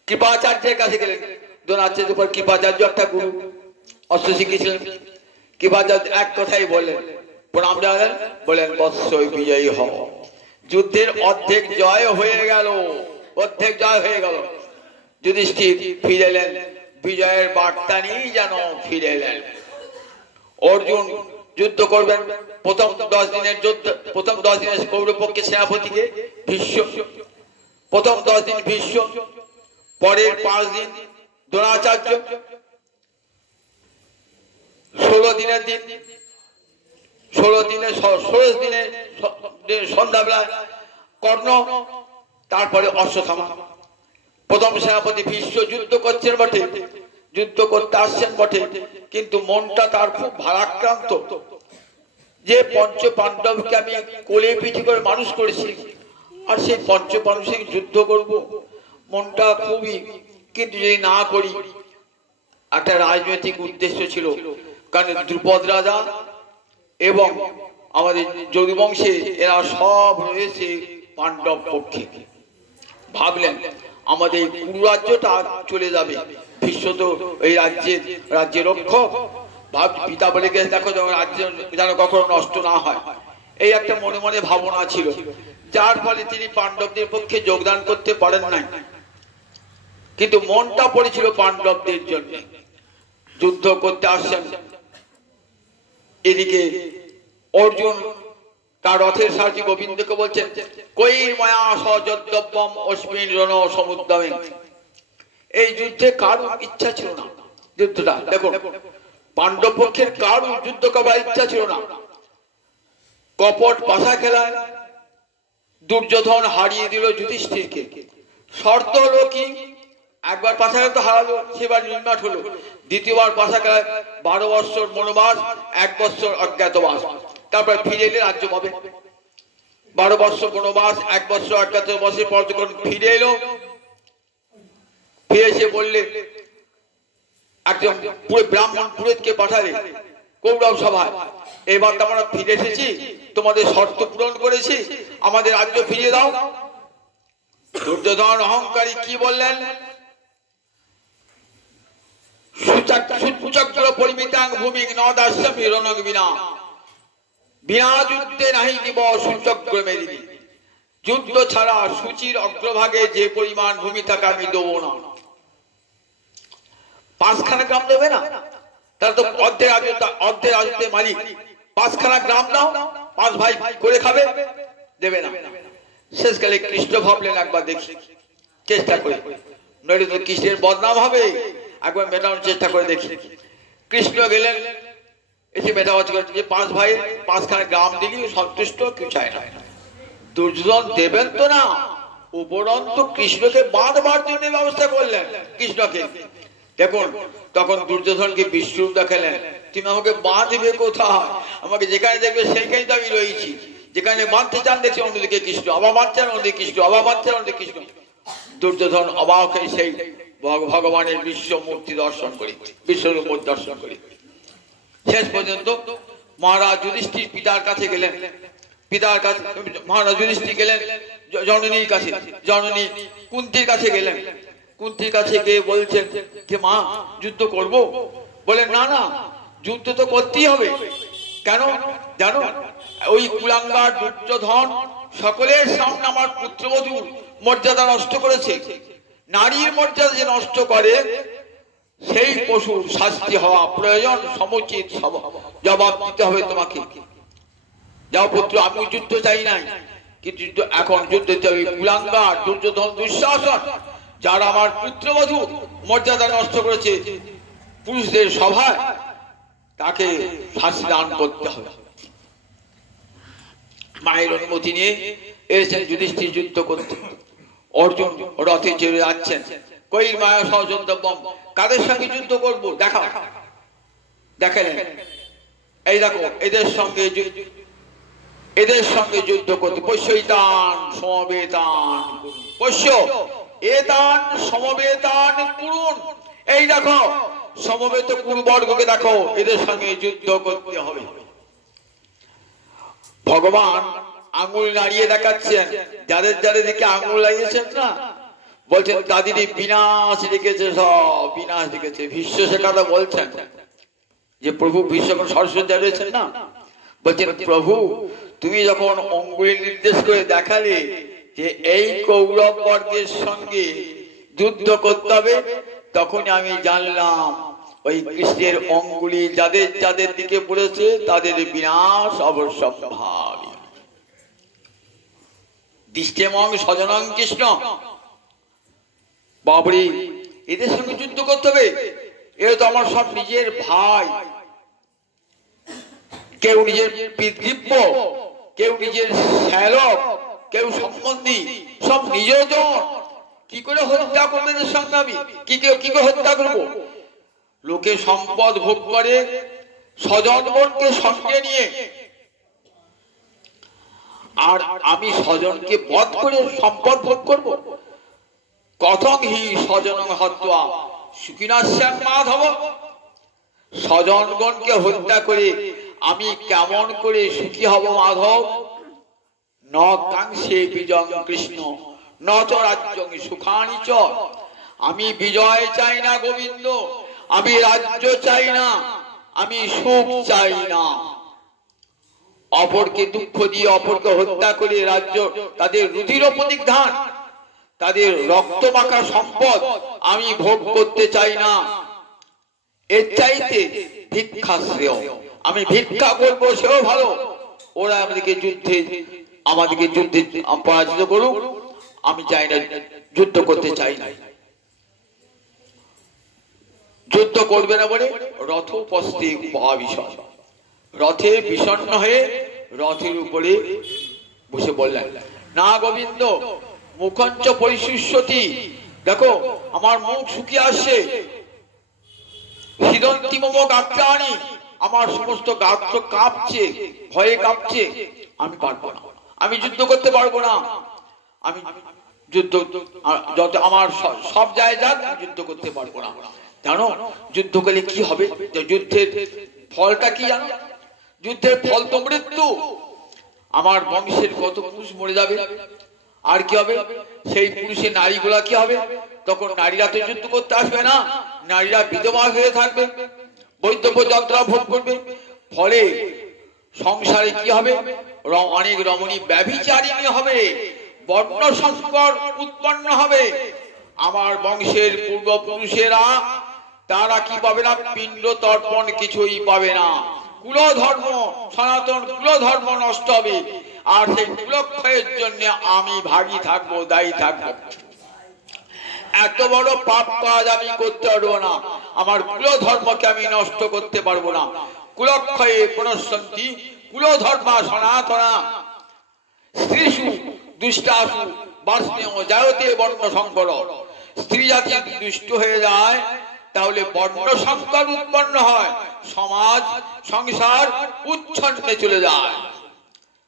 কৃপাচার্যের কাছে গেলেন। দ্রোণাচার্যের উপর কৃপাচার্য একটা গুরু, অস্ত্র শিখিয়েছিলেন। কৃপাচার্য এক কথাই বললেন, প্রণাম জানালেন, বলেন বৎস বিজয়ী হব। যুদ্ধের অর্ধেক জয় হয়ে গেল, অর্ধেক জয় হয়ে গেল। যুধিষ্ঠির ফিরে এলেন, বিজয়ের বার্তা নিয়েই যেন ফিরে এলেন। অর্জুন যুদ্ধ করবেন। প্রথম 10 দিনের যুদ্ধ, প্রথম 10 দিনের কৌরব পক্ষে সেনাপতিকে ভীষ্ম, প্রথম 10 দিন ভীষ্ম, পরের 5 দিন দ্রোণাচার্য, 16 দিনের দিন, 16 দিনের সন্ধ্যাবেলা কর্ণ, তারপরে অশ্বত্থামা। প্রথম সেনাপতি ভীষ্ম যুদ্ধ করছেন বটে, যুদ্ধ করতে আসছেন বটে, কিন্তু মনটা তার খুব ভারাক্রান্ত। যে পঞ্চ পাণ্ডবকে আমি কোলে পিঠে করে মানুষ করেছি, আর সেই পঞ্চ পাণ্ডবের সঙ্গে যুদ্ধ করব, মনটা খুবই। কিন্তু যদি না করি, একটা রাজনৈতিক উদ্দেশ্য ছিল, কারণ দ্রুপদ রাজা এবং আমাদের যদুবংশে এরা সব রয়েছে পাণ্ডব পক্ষে। ভাবলেন আমাদের কুরু রাজ্যটা চলে যাবে, ভীষ্ম তো এই রাজ্যের রক্ষক। ভাব পিতা বলে গেছে দেখো রাজ্য যেন কখনো নষ্ট না হয়, এই একটা মনে মনে ভাবনা ছিল, যার ফলে তিনি পাণ্ডবদের পক্ষে যোগদান করতে পারেন নাই। কিন্তু মনটা পড়েছিল পাণ্ডবদের জন্য। যুদ্ধ করতে আসছেন, এদিকে অর্জুন তার রথের সারথি গোবিন্দকে বলছেন, কৈর মায়া সযদ্যব্যম অস্মিন রণ সমুদ্যমে। এই যুদ্ধে কারো ইচ্ছা ছিল না। যুদ্ধটা দেখুন, পাণ্ডব পক্ষের কারো যুদ্ধ করার ইচ্ছা ছিল না। কপট পাশা খেলায় দুর্যোধন হারিয়ে দিল যুধিষ্ঠিরকে। শর্ত হলো কি, একবার পাশা খেলা তো হারালো, সেবার নির্মাট হলো। দ্বিতীয়বার পাশা খেলায় 12 বৎসর বনবাস, 1 বৎসর অজ্ঞাতবাস, তারপর ফিরে এলে রাজ্য পাবে। 12 বৎসর বনবাস, 1 বৎসর অজ্ঞাতবাসের পর যখন ফিরে এলো, ফিরে এসে বললে, একজন পুরো ব্রাহ্মণ পুরোহিতকে পাঠালে কৌরব সভায়, এবার তো আমরা ফিরে এসেছি, তোমাদের শর্ত পূরণ করেছি, আমাদের রাজ্য ফিরিয়ে দাও। দুর্যোধন অহংকারী কি বললেন, সুচক্র পরিমিতাং ভূমি ন দাস্যামি রণং বিনা, বিনা যুদ্ধে নাহি দিব সুচক্র মেদিনী। যুদ্ধ ছাড়া সূচির অগ্রভাগে যে পরিমাণ ভূমি থাকে আমি দেবো না। 5খানা গ্রাম দেবে না, তাহলে তো অর্ধেক রাজত্বের মালিক। 5খানা গ্রাম দাও, 5 ভাই করে খাবে, দেবে না। শেষকালে কৃষ্ণ ভাবলেন, একবার দেখি, চেষ্টা করে, নইলে তো কৃষ্ণের বদনাম হবে, একবার মেটানোর চেষ্টা করে দেখি। কৃষ্ণ গেলেন, এসে মেটাবাজি করছে যে 5 ভাই 5খানা গ্রাম দিলি সন্তুষ্ট, কেউ চায় না। দুর্যোধন দেবেন তো না, উপরন্তু কৃষ্ণকে বাঁধবার জন্য ব্যবস্থা করলেন। কৃষ্ণকে দেখুন, তখন দুর্যোধনকে বিশ্বরূপ দেখালেন, তুমি আমাকে বাঁধবে কোথায়, আমাকে যেখানে দেখবে সেইখানে তো আমি রয়েছি। যেখানে বাঁধতে চান দেখছি অন্যদিকে কৃষ্ণ, আবার বাঁধছেন অন্যদিকে কৃষ্ণ, আবার বাঁধছেন অন্যদিকে কৃষ্ণ। দুর্যোধন অবাক হয়ে সেই ভগবানের বিশ্ব মূর্তি দর্শন করি, বিশ্বরূপ দর্শন করি। শেষ পর্যন্ত মহারাজ যুধিষ্ঠির পিতার কাছে গেলেন, পিতার কাছে মহারাজ যুধিষ্ঠির গেলেন জননীর কাছে, জননী কুন্তির কাছে গেলেন। কুন্তির কাছে গিয়ে বলছেন যে মা, যুদ্ধ করব? বলেন না না, যুদ্ধ তো করতেই হবে। কেন জানো, ওই কুলাঙ্গার দুর্যোধন সকলের সামনে আমার পুত্রবধূর মর্যাদা নষ্ট করেছে। নারীর মর্যাদা যে নষ্ট করে, সেই পশুর শাস্তি হওয়া প্রয়োজন, সমুচিত জবাব দিতে হবে তোমাকে। যাও পুত্র, আমি যুদ্ধ চাই নাই, কিন্তু এখন যুদ্ধ দিতে হবে। কুলাঙ্গার দুর্যোধন দুঃশাসন, যারা আমার পুত্রবধূ মর্যাদা নষ্ট করেছে পুরুষদের সভায়, তাকে শাস্তি দান করতে হবে। মায়ের অনুমতি নিয়ে এসেছেন যুধিষ্ঠির যুদ্ধ করতে। অর্জুন রথে চেড়ে যাচ্ছেন, কৈর মায়া সযদ্যব্যম, কাদের সঙ্গে যুদ্ধ করব দেখা দেখালেন। এই দেখো, এদের সঙ্গে যুদ্ধ করতে, পশ্যইতান সমবেতান, পশ্য এতান সমবেতান কুরুন। এই দেখো সমবেত কুরুবর্গকে দেখো, এদের সঙ্গে যুদ্ধ করতে হবে। ভগবান আঙুল নাড়িয়ে দেখাচ্ছেন, যাদের যাদের দিকে আঙুল লাগিয়েছেন না, বলছেন তাদেরই বিনাশ রেখেছে, সব বিনাশ রেখেছে। ভীষ্ম সে কথা বলছেন যে প্রভু, ভীষ্ম সরস্বতী রয়েছেন না, বলছেন প্রভু তুমি যখন অঙ্গুলি নির্দেশ করে দেখালে যে এই কৌরব বর্গের সঙ্গে যুদ্ধ করতে হবে, তখন আমি জানলাম ওই কৃষ্ণের অঙ্গুলি যাদের যাদের দিকে পড়েছে তাদের বিনাশ অবশ্যম্ভাবী। দৃষ্টেমং স্বজনং কৃষ্ণ, বাবরে এদের সঙ্গে যুদ্ধ করতে হবে। এরা তো আমার সব নিজের ভাই, কেউ নিজের পিতৃব্য, কেউ নিজের শ্যালক, কেউ সম্বন্ধী, সব নিজজন। কি করে হত্যা করবে এদের সঙ্গে আমি? কি করে হত্যা করবো? লোকে সম্পদ ভোগ করে স্বজনগণকে সঙ্গে নিয়ে, আর আমি স্বজনকে বধ করে সম্পদ ভোগ করবো? কথং হি স্বজনং হত্যা সুখিনাস্যাং মাধব। স্বজনগণকে হত্যা করে আমি কেমন করে সুখী হব মাধব? ন কাংসে বিজয়ং কৃষ্ণ ন চ রাজ্যং সুখানি চ। আমি বিজয় চাই না গোবিন্দ, আমি রাজ্য চাই না, আমি সুখ চাই না। অপরকে দুঃখ দিয়ে, অপরকে হত্যা করে রাজ্য, তাদের রুধির প্রতিধান, তাদের রক্ত মাখা সম্পদ আমি ভোগ করতে চাই না। এর চাইতে ভিক্ষা শ্রেয়, আমি ভিক্ষা করবো সেও ভালো। ওরা আমাদেরকে যুদ্ধে পরাজিত করুক, আমি চাই না, যুদ্ধ করতে চাই না। যুদ্ধ করবে না বলে রথ উপস্থিত উপহাবিষণ, রথে বিষণ্ণ হয়ে রথের উপরে বসে বললেন, না গোবিন্দ, মুখঞ্চ পরিশুষ্যতি, দেখো আমার মুখ শুকিয়ে আসছে, হৃদন্তি মম গাত্রাণি, আমার সমস্ত গাত্র কাঁপছে, ভয়ে কাঁপছে, আমি পারবো না, আমি যুদ্ধ করতে পারবো না, আমি যুদ্ধ যত আমার সব জায়গা যুদ্ধ করতে পারবো না। জানো যুদ্ধ করলে কি হবে? যুদ্ধের ফলটা কি জানো? যুদ্ধের ফল তো মৃত্যু। আমার বংশের কত পুরুষ মরে যাবে, আর কি হবে? সেই পুরুষের নারীগুলা কি হবে? তখন নারীরা তো যুদ্ধ করতে আসবে না, নারীরা বিধবা হয়ে থাকবে, বৈধব্য যন্ত্রণা ভোগ করবে। ফলে সংসারে কি হবে? অনেক রমণী ব্যভিচারিণী হবে, বর্ণ সংকর উৎপন্ন হবে। আমার বংশের পূর্বপুরুষেরা তারা কি পাবে না? পিণ্ড তর্পণ কিছুই পাবে না। কুলধর্ম, সনাতন কুলধর্ম নষ্ট হবে, আর সেই কুলক্ষয়ের জন্য আমি ভাগী থাকবো, দায়ী থাকবো। এত বড় পাপ কাজ আমি করতে পারবো না, আমার কুলধর্মকে আমি নষ্ট করতে পারবো না। কুলক্ষয়ে পুনঃসন্তি কুলধর্মা সনাতনা স্ত্রীষু দুষ্টাসু বাষ্ণেয় জায়তে বর্ণ সংকর। স্ত্রী জাতি দুষ্ট হয়ে যায়, তাহলে বর্ণ সংকর উৎপন্ন হয়, সমাজ সংসার উচ্ছন্নে চলে যায়।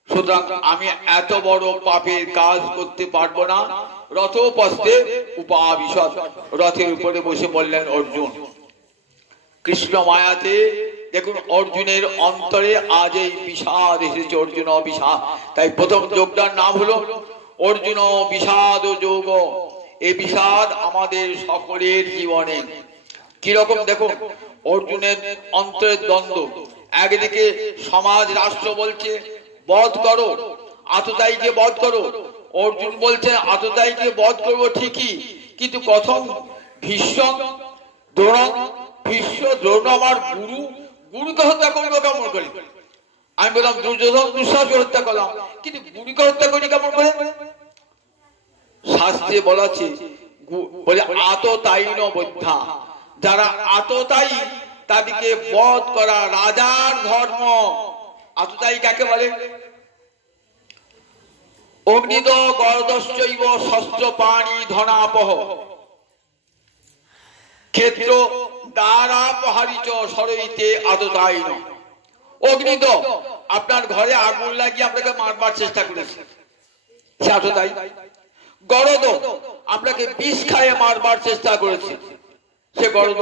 সুতরাং আমি এত বড় পাপের কাজ করতে পারবো না। রথোপস্থে উপাবিশদ, রথের উপরে বসে বললেন অর্জুন। কৃষ্ণ মায়াতে দেখুন অর্জুনের অন্তরে আজ এই বিষাদ এসেছে, অর্জুন বিষাদ। তাই প্রথম যোগটার নাম হলো অর্জুন বিষাদ যোগ। এই বিষাদ আমাদের সকলের জীবনে কিরকম দেখুন, অর্জুনের অন্তরের দ্বন্দ্ব। একদিকে সমাজ রাষ্ট্র বলছে বধ করো, আততায়ীকে বধ করো। অর্জুন বলছেন আততায়ীকে বধ করবো ঠিকই, কিন্তু প্রথম ভীষ্ম দ্রোণ, ভীষ্ম দ্রোণ আমার গুরু, গুরুকে হত্যা করবো কেমন করে? আমি বললাম দুর্যোধন দুঃসাহসকে হত্যা করলাম, কিন্তু গুরুকে হত্যা করি কেমন করে? শাস্ত্রে বলা আছে বলে আততায়ীন বধ্যা, যারা আততায়ী তাদেরকে বধ করা রাজার ধর্ম। আততায়ী কাকে বলে? অগ্নিদ গর্দশ্চৈব শস্ত্র পানি ধনাপহ ক্ষেত্র দ্বারাপহারিচ সরইতে আততায়ীন। অগ্নিদ আপনার ঘরে আগুন লাগিয়ে আপনাকে মারবার চেষ্টা করেছে, সে আততায়ী। গরদ আপনাকে বিষ খাইয়ে মারবার চেষ্টা করেছে, সে গরদ।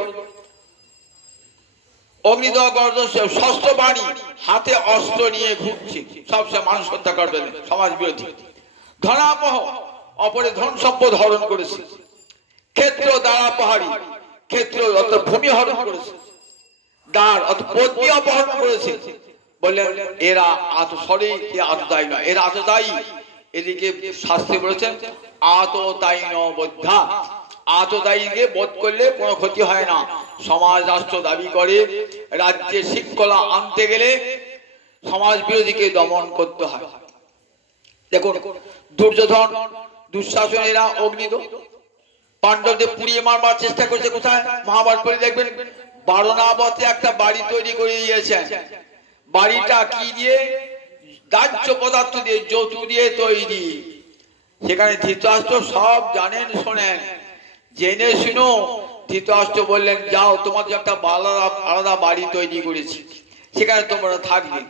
অগ্নিদ গর্দ শস্ত্র বাণী, হাতে অস্ত্র নিয়ে ঘুরছে, সবসময় মানুষ হত্যা করবে, সমাজ বিরোধী। ধনাপহ অপরে ধন সম্পদ হরণ করেছে। ক্ষেত্র দ্বারা পাহাড়ি, ক্ষেত্র অর্থাৎ ভূমি হরণ করেছে। দ্বার অর্থাৎ পত্নী অপহরণ করেছে। বললেন এরা আতসরে আততায়ী নয়, এরা আততায়ী। এদিকে শাস্ত্রে বলেছেন আততায়ীন বদ্ধা, আততায়ীকে বধ করলে কোনো ক্ষতি হয় না। সমাজ রাষ্ট্র দাবি করে রাজ্যের শৃঙ্খলা আনতে গেলে সমাজ বিরোধীকে দমন করতে হয়। দেখুন দুর্যোধন দুঃশাসনেরা অগ্নিদ পাণ্ডবদের পুড়িয়ে মারবার চেষ্টা করেছে। কোথায়? মহাভারত পড়ে দেখবেন বারণাবতে একটা বাড়ি তৈরি করে দিয়েছেন। বাড়িটা কি দিয়ে? দাহ্য পদার্থ দিয়ে, যৌতুক দিয়ে তৈরি। সেখানে ধৃতরাষ্ট্র সব জানেন, শোনেন, জেনে শুনো ধৃতরাষ্ট্র বললেন যাও, তোমাদের একটা আলাদা বাড়ি তৈরি করেছি, সেখানে তোমরা থাকবে।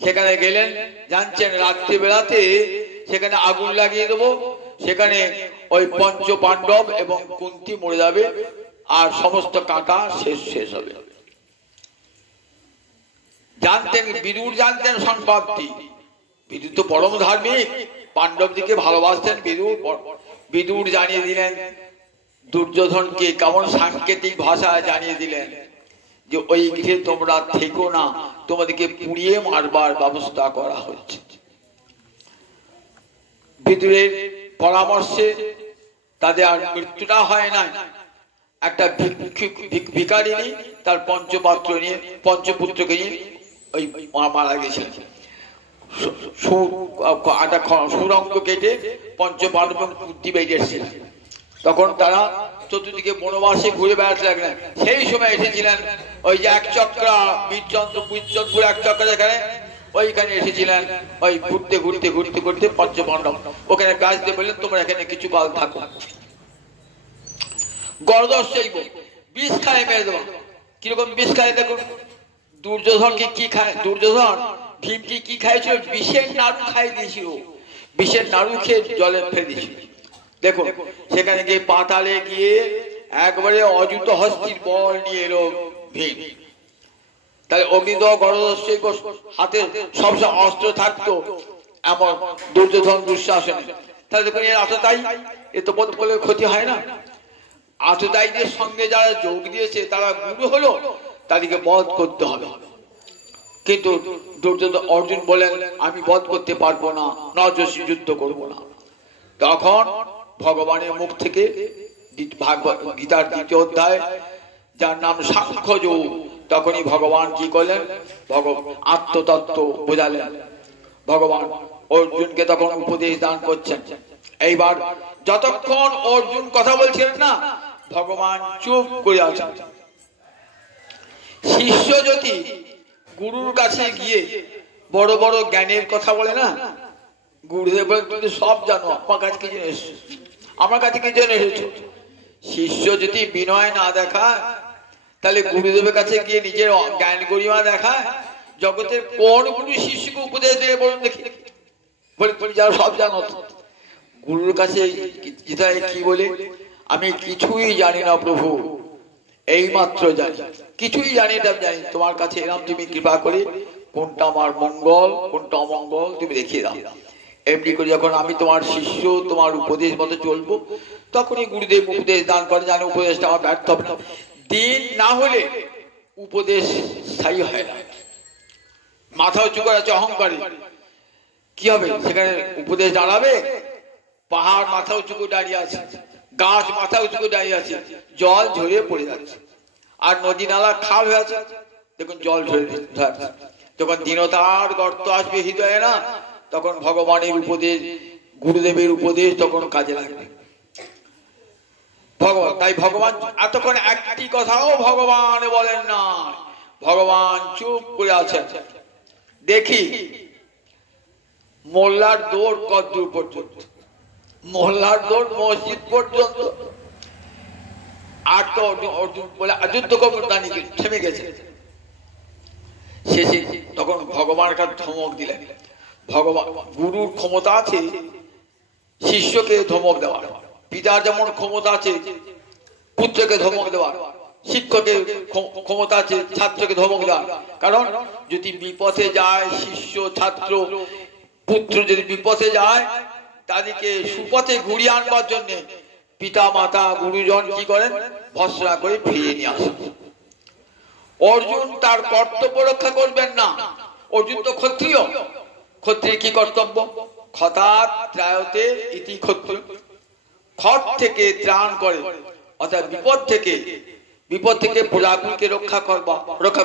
সেখানে গেলেন, জানছেন রাত্রিবেলাতে সেখানে আগুন লাগিয়ে দেবো, সেখানে ওই পঞ্চ পাণ্ডব এবং কুন্তী মরে যাবে, আর সমস্ত কাকা শেষ হবে। জানতেন বিদুর, জানতেন সম্পত্তি। বিদুর তো পরম ধার্মিক, পাণ্ডবদিকে ভালোবাসতেন। বিদুর জানিয়ে দিলেন দুর্যোধনকে, কেমন সাংকেতিক ভাষায় জানিয়ে দিলেন যে ওই গৃহে তোমরা থেকো না, তোমাদেরকে পুড়িয়ে মারবার ব্যবস্থা করা হচ্ছে। বিদুরের পরামর্শে তাদের আর মৃত্যুটা হয় না। একটা ভিখারিনী তার পঞ্চপুত্রকে নিয়ে ওই মারা গেছিলেন। সুরঙ্গ কেটে পঞ্চপাণ্ডব বুদ্ধি বেরিয়ে এসেছিলেন। তখন তারা চতুর্দিকে বনবাসে ঘুরে বেড়াতে লাগলেন। সেই সময় এসেছিলেন ওই যে এক চক্রা বীরচন্দ্রপুর এক চক্রা, যেখানে ওইখানে এসেছিলেন। ওই ঘুরতে ঘুরতে ঘুরতে ঘুরতে পঞ্চপাণ্ডব ওখানে কাজ দিয়ে বললেন তোমরা এখানে কিছু কাল থাকো। গরদশ চাইব বিষ খায় মেরে দেবো। কিরকম বিষ খায় দেখুন। দুর্যোধনকে কি খায়? দুর্যোধন ভীমকে কি খাইছিল? বিষের নাড়ু খাই দিয়েছিল। বিষের নাড়ু খেয়ে জলে ফেলে দিয়েছিল। দেখুন সেখানে গিয়ে পাতালে গিয়ে একবারে অযুত হস্তির বল নিয়ে এলো ভীম। তাহলে অগ্নিদহ গরদস্যই হাতে সবসময় অস্ত্র থাকতো এমন দুর্যোধন দুঃশাসন। তাহলে দেখুন এর আততাই, এ তো বোধ করলে ক্ষতি হয় না। আততায়ীদের সঙ্গে যারা যোগ দিয়েছে তারা গুরু হলো, তাদেরকে বধ করতে হবে। কিন্তু দুর্যোধন অর্জুন বলেন আমি বধ করতে পারবো না, নরযশী যুদ্ধ করবো না। তখন ভগবানের মুখ থেকে গীতার 2য় অধ্যায় যার নাম সাংখ্যযোগ, তখনই ভগবান কি করলেন? আত্মতত্ত্ব বোঝালেন। ভগবান অর্জুনকে তখন উপদেশ দান করছেন। এইবার যতক্ষণ অর্জুন কথা বলছিলেন না, ভগবান চুপ করে আছেন। শিষ্য যদি গুরুর কাছে গিয়ে বড় বড় জ্ঞানের কথা বলে না, গুরুদেব বলে সব জানো, আমার কাছে কি জন্য এসেছো? আমার কাছে কি জন্য এসেছো? শিষ্য যদি বিনয় না দেখায়, তাহলে গুরুদেবের কাছে গিয়ে নিজের জ্ঞান গরিমা দেখায়। জগতের কোন গুরু শিষ্যকে উপদেশ দেবে বলুন দেখি? বলে তুমি যারা সব জানো। গুরুর কাছে কি বলে? আমি কিছুই জানি না প্রভু, এই মাত্র জানি, কিছুই জানি না, জানি তোমার কাছে এলাম, তুমি কৃপা করে কোনটা আমার মঙ্গল কোনটা অমঙ্গল তুমি দেখিয়ে দাও। এমনি করে যখন আমি তোমার শিষ্য, তোমার উপদেশ মতো চলবো, তখনই গুরুদেব উপদেশ দান করে। জানে উপদেশটা আমার ব্যর্থ হবে না। দিন না হলে উপদেশ স্থায়ী হয় না। মাথা উঁচু করে আছে অহংকারী, কি হবে? সেখানে উপদেশ দাঁড়াবে? পাহাড় মাথা উঁচু করে দাঁড়িয়ে আছে, গাছ মাথা উঁচু করে দাঁড়িয়ে আছে, জল ঝরে পড়ে যাচ্ছে। আর নদী নালা খাল হয়ে আছে, দেখুন জল ঝরে যাচ্ছে। যখন দীনতার গর্ত আসবে হৃদয়ে না, তখন ভগবানের উপদেশ, গুরুদেবের উপদেশ তখন কাজে লাগবে। ভগবান তাই ভগবান এতক্ষণ একটি কথাও ভগবান বলেন না, ভগবান চুপ করে আছেন। দেখি মোল্লার দৌড় কতদূর পর্যন্ত? মোল্লার দৌড় মসজিদ পর্যন্ত। আর তো অর্জুন বলে যুদ্ধ কর্মদানি থেমে গেছে। শেষে তখন ভগবান একটা ধমক দিলেন। ভগবান গুরুর ক্ষমতা আছে শিষ্যকে ধমক দেওয়ার, পিতার যেমন ক্ষমতা আছে পুত্রকে ধমক দেওয়ার, শিক্ষকের ক্ষমতা আছে ছাত্রকে ধমক দেওয়ার। কারণ যদি বিপথে যায় শিষ্য, ছাত্র, পুত্র যদি বিপথে যায়, তাদেরকে সুপথে ঘুরিয়ে আনবার জন্য পিতা মাতা গুরুজন কি করেন? ভর্ৎসনা করে ফিরিয়ে নিয়ে আসেন। অর্জুন তার কর্তব্য রক্ষা করবেন না। অর্জুন তো ক্ষত্রিয়, ক্ষত্রিয় কি কর্তব্য? ক্ষতাৎ ত্রায়তে ইতি ক্ষত্রিয়, খট থেকে ত্রাণ করে, অর্থাৎ বিপদ থেকে প্রজাগুলিকে রক্ষা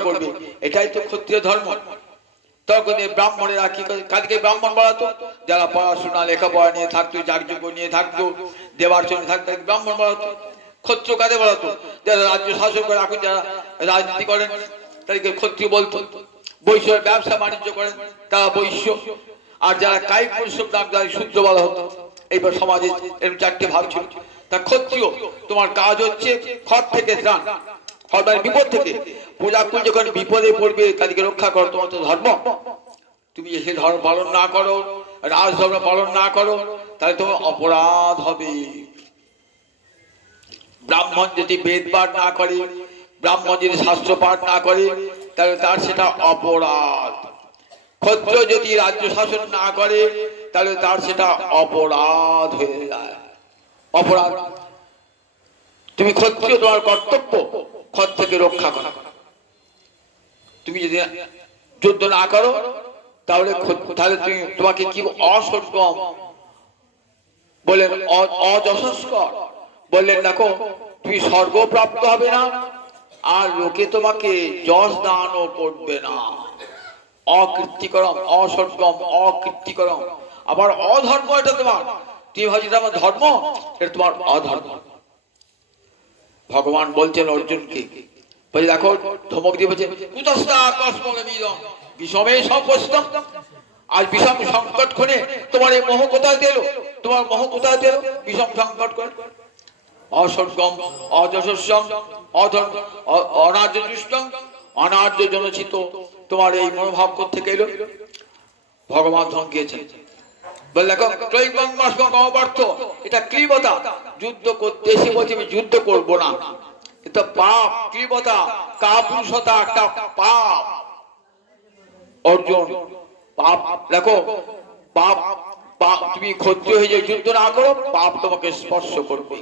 করবে, এটাই তো ক্ষত্রিয় ধর্ম। তখন ব্রাহ্মণেরা কি করে? কালকে ব্রাহ্মণ বলাতো যারা পড়াশোনা লেখাপড়া নিয়ে থাকতো, যাগযজ্ঞ নিয়ে থাকতো, দেবার্চনা থাকতো, ব্রাহ্মণ বলাতো। ক্ষত্রিয় কাদের বলাতো? যারা রাজ্য শাসন করে, এখন যারা রাজনীতি করেন তাদেরকে ক্ষত্রিয় বলতো। বৈশ্য ব্যবসা বাণিজ্য করেন তারা বৈশ্য। আর যারা কায়িক পরিশ্রম তাদের শূদ্র বলা হতো। এইবার সমাজে এরকম 4টে ভাগ ছিল। তা ক্ষত্রিয় তোমার কাজ হচ্ছে খট থেকে ত্রাণ, বিপদ থেকে। প্রজাকুল যখন বিপদে পড়বে তাদেরকে রক্ষা করো, তোমার তো ধর্ম। তুমি এসে ধর্ম পালন না করো, রাজধর্ম পালন না করো, তাহলে তোমার অপরাধ হবে। ব্রাহ্মণ যদি বেদ পাঠ না করে, ব্রাহ্মণ যদি শাস্ত্র পাঠ না করে, তাহলে তার সেটা অপরাধ। ক্ষত্রিয় যদি রাজ্য শাসন না করে, তাহলে তার সেটা অপরাধ হয়ে যায়। অপরাধ। তুমি ক্ষত্রিয়, তোমার কর্তব্য খত থেকে রক্ষা করা। তুমি যদি যুদ্ধ না করো, তাহলে তোমাকে কি অসর্গম বললেন, অযশস্কর বললেন। দেখো তুমি স্বর্গ প্রাপ্ত হবে না, আর লোকে তোমাকে যশ দানও করবে না। অকীর্তিকরম, অসর্গম, অকীর্তিকরম। আবার অধর্ম, এটা তোমার, তুমি ভাবছি আমার ধর্ম, এটা তোমার অধর্ম। ভগবান বলছেন অর্জুনকে, বলছে দেখো, ধমক দিয়ে বলছে কুতস্থা কসমলমিদং বিষমে সম্পস্তম। আজ বিষম সংকট ক্ষণে তোমার এই মোহ কোথায় দিল, তোমার মোহ কোথায় দিল বিষম সংকট করে। অসর্গম, অযশস্যম, অধর্ম, অনার্য দুষ্টম, অনার্য জনচিত, তোমার এই মনোভাব থেকে এলো। ভগবান ধমকিয়েছেন, বলে দেখো ত্রৈবং মাসমং অপার্থ, এটা কৃপতা। যুদ্ধ করতে এসে বলছে আমি যুদ্ধ করবো না, এটা পাপ। কৃপতা, কাপুরুষতা একটা পাপ। অর্জুন, পাপ দেখো, পাপ, পাপ তুমি ক্ষত্রিয় হয়ে যে যুদ্ধ না করো, পাপ তোমাকে স্পর্শ করবে।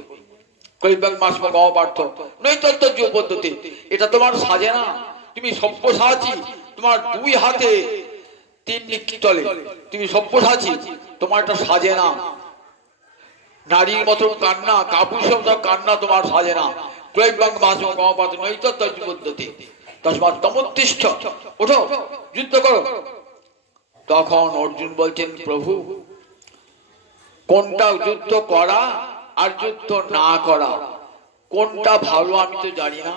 ত্রৈবং মাসমং অপার্থ নৈতত্য পদ্ধতি, এটা তোমার সাজে না। তুমি সব্যসাচী, তোমার দুই হাতে তিন নিক্ষি চলে, তুমি সব্যসাচী, তোমার এটা সাজে না। নারীর মতো কান্না, কাপুরুষ কান্না তোমার সাজে না। ত্রৈবং মাসমং অপার্থ নৈতত্য পদ্ধতি তস্মাৎ তমুত্তিষ্ঠ, ওঠো যুদ্ধ করো। তখন অর্জুন বলছেন প্রভু, কোনটা যুদ্ধ করা আর যুদ্ধ না করা কোনটা ভালো আমি তো জানি না।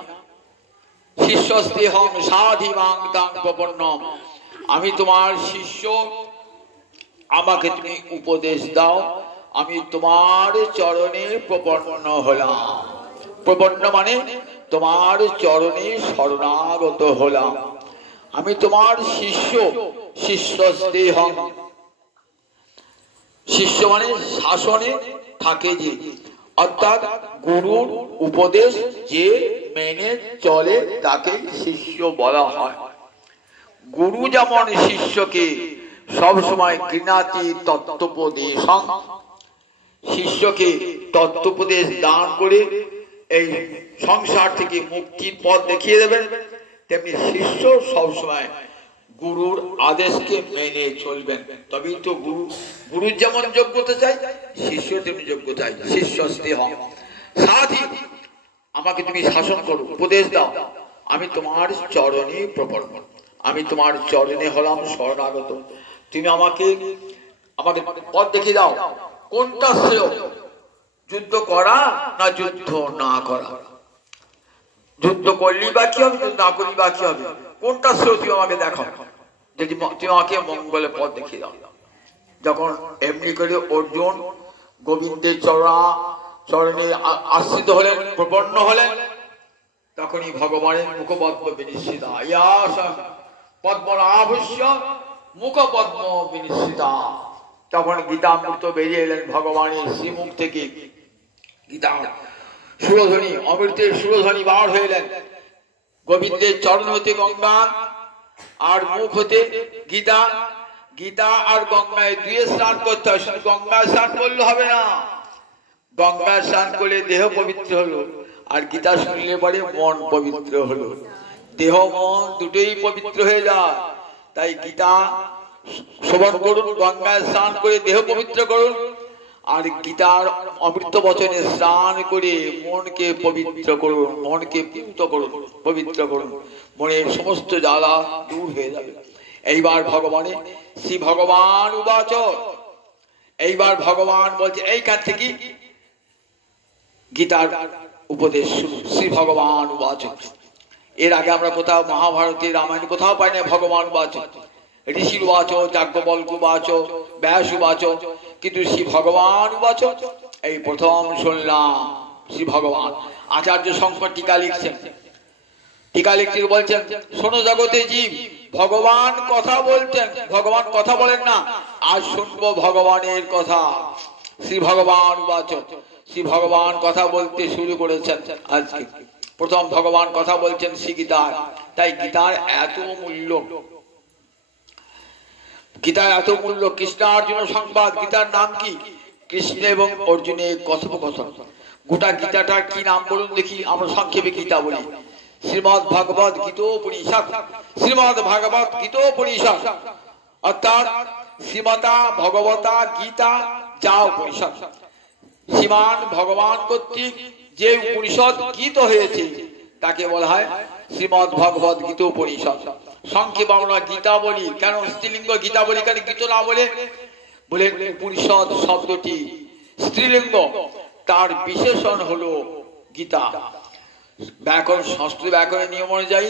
শিষ্যস্তেহং সাধিমাং তাং প্রপন্নম, আমি তোমার শিষ্য, আমাকে তুমি উপদেশ দাও। আমি তোমার চরণে প্রপন্ন হলাম। প্রপন্ন মানে তোমার চরণে শরণাগত হলাম। আমি তোমার শিষ্য। শিষ্যস্তেহং, শিষ্য মানে শাসনে থাকে যে, অর্থাৎ গুরুর উপদেশ যে মেনে চলে তাকে শিষ্য বলা হয়। গুরু যেমন শিষ্যকে সবসময় ঘৃণাতি তত্ত্বোপদেশ, শিষ্যকে তত্ত্বোপদেশ দান করে এই সংসার থেকে মুক্তির পথ দেখিয়ে দেবেন, তেমনি শিষ্য সবসময় গুরুর আদেশকে মেনে চলবেন। তবেই তো গুরু, গুরুর যেমন যোগ্যতা চাই, শিষ্য তেমনি যোগ্যতা চাই। শিষ্যস্তেহং সাধি, আমাকে তুমি শাসন করো, উপদেশ দাও। আমি তোমার চরণে প্রপন্ন, আমি তোমার চরণে হলাম শরণাগত। তুমি আমাকে আমাকে পথ দেখিয়ে দাও, কোনটা শ্রেয়, যুদ্ধ করা না যুদ্ধ না করা। যুদ্ধ করলি বা কি হবে, না করলি বা কি হবে, কোনটা শ্রেয় তুমি আমাকে দেখো, যদি তুমি আমাকে মঙ্গলে পথ দেখিয়ে দাও। যখন এমনি করে অর্জুন গোবিন্দের চরণে আশ্রিত হলেন, প্রপন্ন হলেন, তখনই ভগবানের মুখপদ্ম বিনিশ্চিতা, পদ্মনাভস্য মুখপদ্ম বিনিশ্চিতা। তখন গীতামৃত বেরিয়ে এলেন ভগবানের শ্রীমুখ থেকে। গীতা সুরধ্বনি, অমৃতের সুরধ্বনি বার হয়ে এলেন। গোবিন্দের চরণ হতে গঙ্গা আর মুখ হতে গীতা। গীতা আর গঙ্গায় দুয়ে স্নান করতে হয়, শুধু গঙ্গায় স্নান করলে হবে না। গঙ্গায় স্নান করলে দেহ পবিত্র হলো, আর গীতা শুনলে পরে মন পবিত্র হলো। দেহ মন দুটোই পবিত্র হয়ে যায়। তাই গীতা শ্রবণ করুন, গঙ্গায় স্নান করে দেহ পবিত্র করুন, আর গীতার অমৃত বচনে স্নান করে মনকে পবিত্র করুন, মনকে পূত করুন, পবিত্র করুন। মনের সমস্ত জ্বালা দূর হয়ে যাবে। এইবার ভগবানে শ্রী ভগবান উবাচ, এইবার ভগবান বলছে, এইখান থেকে গীতার উপদেশ শুরু। শ্রী ভগবান উবাচ, এর আগে আমরা কোথাও মহাভারতে রামায়ণ কোথাও পাই না ভগবান উবাচ। ঋষির উবাচ, যাজ্ঞবল্ক্য উবাচ, ব্যাস উবাচ, কিন্তু শ্রী ভগবান উবাচ এই প্রথম শুনলাম। শ্রী ভগবান আচার্য শঙ্কর টিকা লিখছেন, টিকা লিখতে বলছেন, শোনো জগতে জীব, ভগবান কথা বলতেন, ভগবান কথা বলেন না, আজ শুনবো ভগবানের কথা। শ্রী ভগবান উবাচ, শ্রী ভগবান কথা বলতে শুরু করেছেন আজকে। প্রথম ভগবান কথা বলছেন শ্রী গীতার। তাই গীতার এত মূল্য, গীতার এত মূল্য। কৃষ্ণার্জুন সংবাদ, গীতার নাম কি? কৃষ্ণ এবং অর্জুনের কথোপকথন। গোটা গীতাটার কি নাম বলুন দেখি, আমরা সংক্ষেপে গীতা বলি। শ্রীমদ ভাগবত গীতোপনিষদ, শ্রীমদ ভাগবত গীতোপনিষদ, অর্থাৎ শ্রীমতা ভগবতা গীতা যা উপনিষদ। শ্রীমান ভগবান কর্তৃক যে উপনিষদ গীত হয়েছে তাকে বলা হয় শ্রীমদ ভগবত গীতা উপনিষদ। সংক্ষেপে আমরা গীতা বলি কেন, স্ত্রীলিঙ্গ গীতা বলি কেন, গীতা না বলে বলে উপনিষদ শব্দটি স্ত্রীলিঙ্গ, তার বিশেষণ হলো গীতা। ব্যাকরণ, সংস্কৃত ব্যাকরণের নিয়ম অনুযায়ী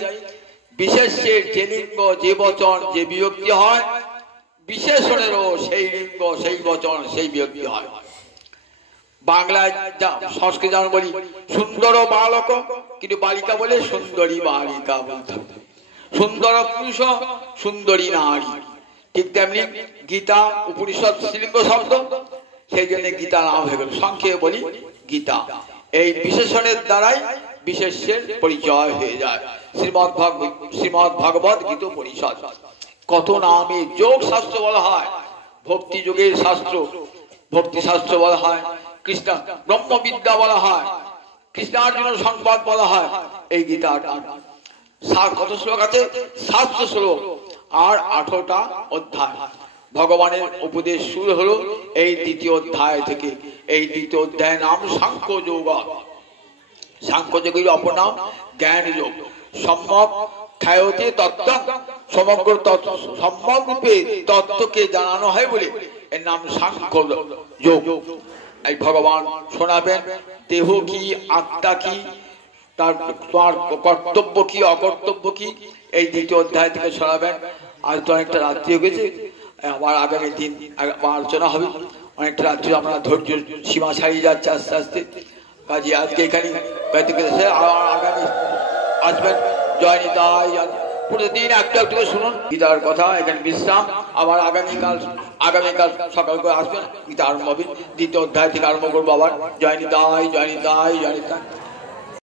বিশেষের যে লিঙ্গ, যে বচন, যে বিভক্তি হয়, বিশেষণেরও সেই লিঙ্গ, সেই বচন, সেই বিভক্তি হয়। বাংলায় সংস্কৃত যেমন বলি সুন্দর বালক, কিন্তু বালিকা বলে সুন্দরী বালিকা বলতে হবে, সুন্দর পুরুষ, সুন্দরী নারী। ঠিক তেমনি গীতা উপনিষদ স্ত্রীলিঙ্গ শব্দ, সেই জন্য গীতা নাম হয়ে গেল। সংক্ষেপে বলি গীতা। এই বিশেষণের দ্বারাই বিশেষের পরিচয় হয়ে যায়। শ্রীমদ ভগবত গীতা উপনিষদ। কত নামে যোগ শাস্ত্র বলা হয়, ভক্তি যোগের শাস্ত্র, ভক্তি শাস্ত্র বলা হয়, কৃষ্ণ ব্রহ্মবিদ্যা বলা হয়, কৃষ্ণার্জুন সংবাদ বলা হয়। এই গীতাটা কত শ্লোক আছে? 700 শ্লোক আর 18টা অধ্যায়। ভগবানের উপদেশ শুরু হলো এই দ্বিতীয় অধ্যায় থেকে। এই দ্বিতীয় অধ্যায়ের নাম সাংখ্য যোগ। সাংখ্য যোগের অপর নাম জ্ঞান যোগ। সম্যক খ্যায়তে তত্ত্ব, সমগ্র সম্যক রূপে তত্ত্বকে জানানো হয় বলে এর নাম সাংখ্য যোগ। এই ভগবান শোনাবেন দেহ কি, আত্মা কি, তার তোমার কর্তব্য কি, অকর্তব্য কি, এই দ্বিতীয় অধ্যায় থেকে শোনাবেন। আজ তো অনেকটা রাত্রি হয়ে গেছে, আবার আগামী দিন আলোচনা হবে। অনেকটা রাত্রি আমরা ধৈর্য সীমা ছাড়িয়ে যাচ্ছে আস্তে আস্তে। কাজে আজকে এখানে আগামী আসবেন। জয় নিতাই। প্রতিদিন একটু একটু শুনুন গীতার কথা। এখানে বিশ্রাম। আবার আগামীকাল সকাল করে আসবেন, গীতা আরম্ভ হবে। দ্বিতীয় অধ্যায় থেকে আরম্ভ করবো আবার। জয় নিতাই, জয় নিতাই, জয় নিতাই।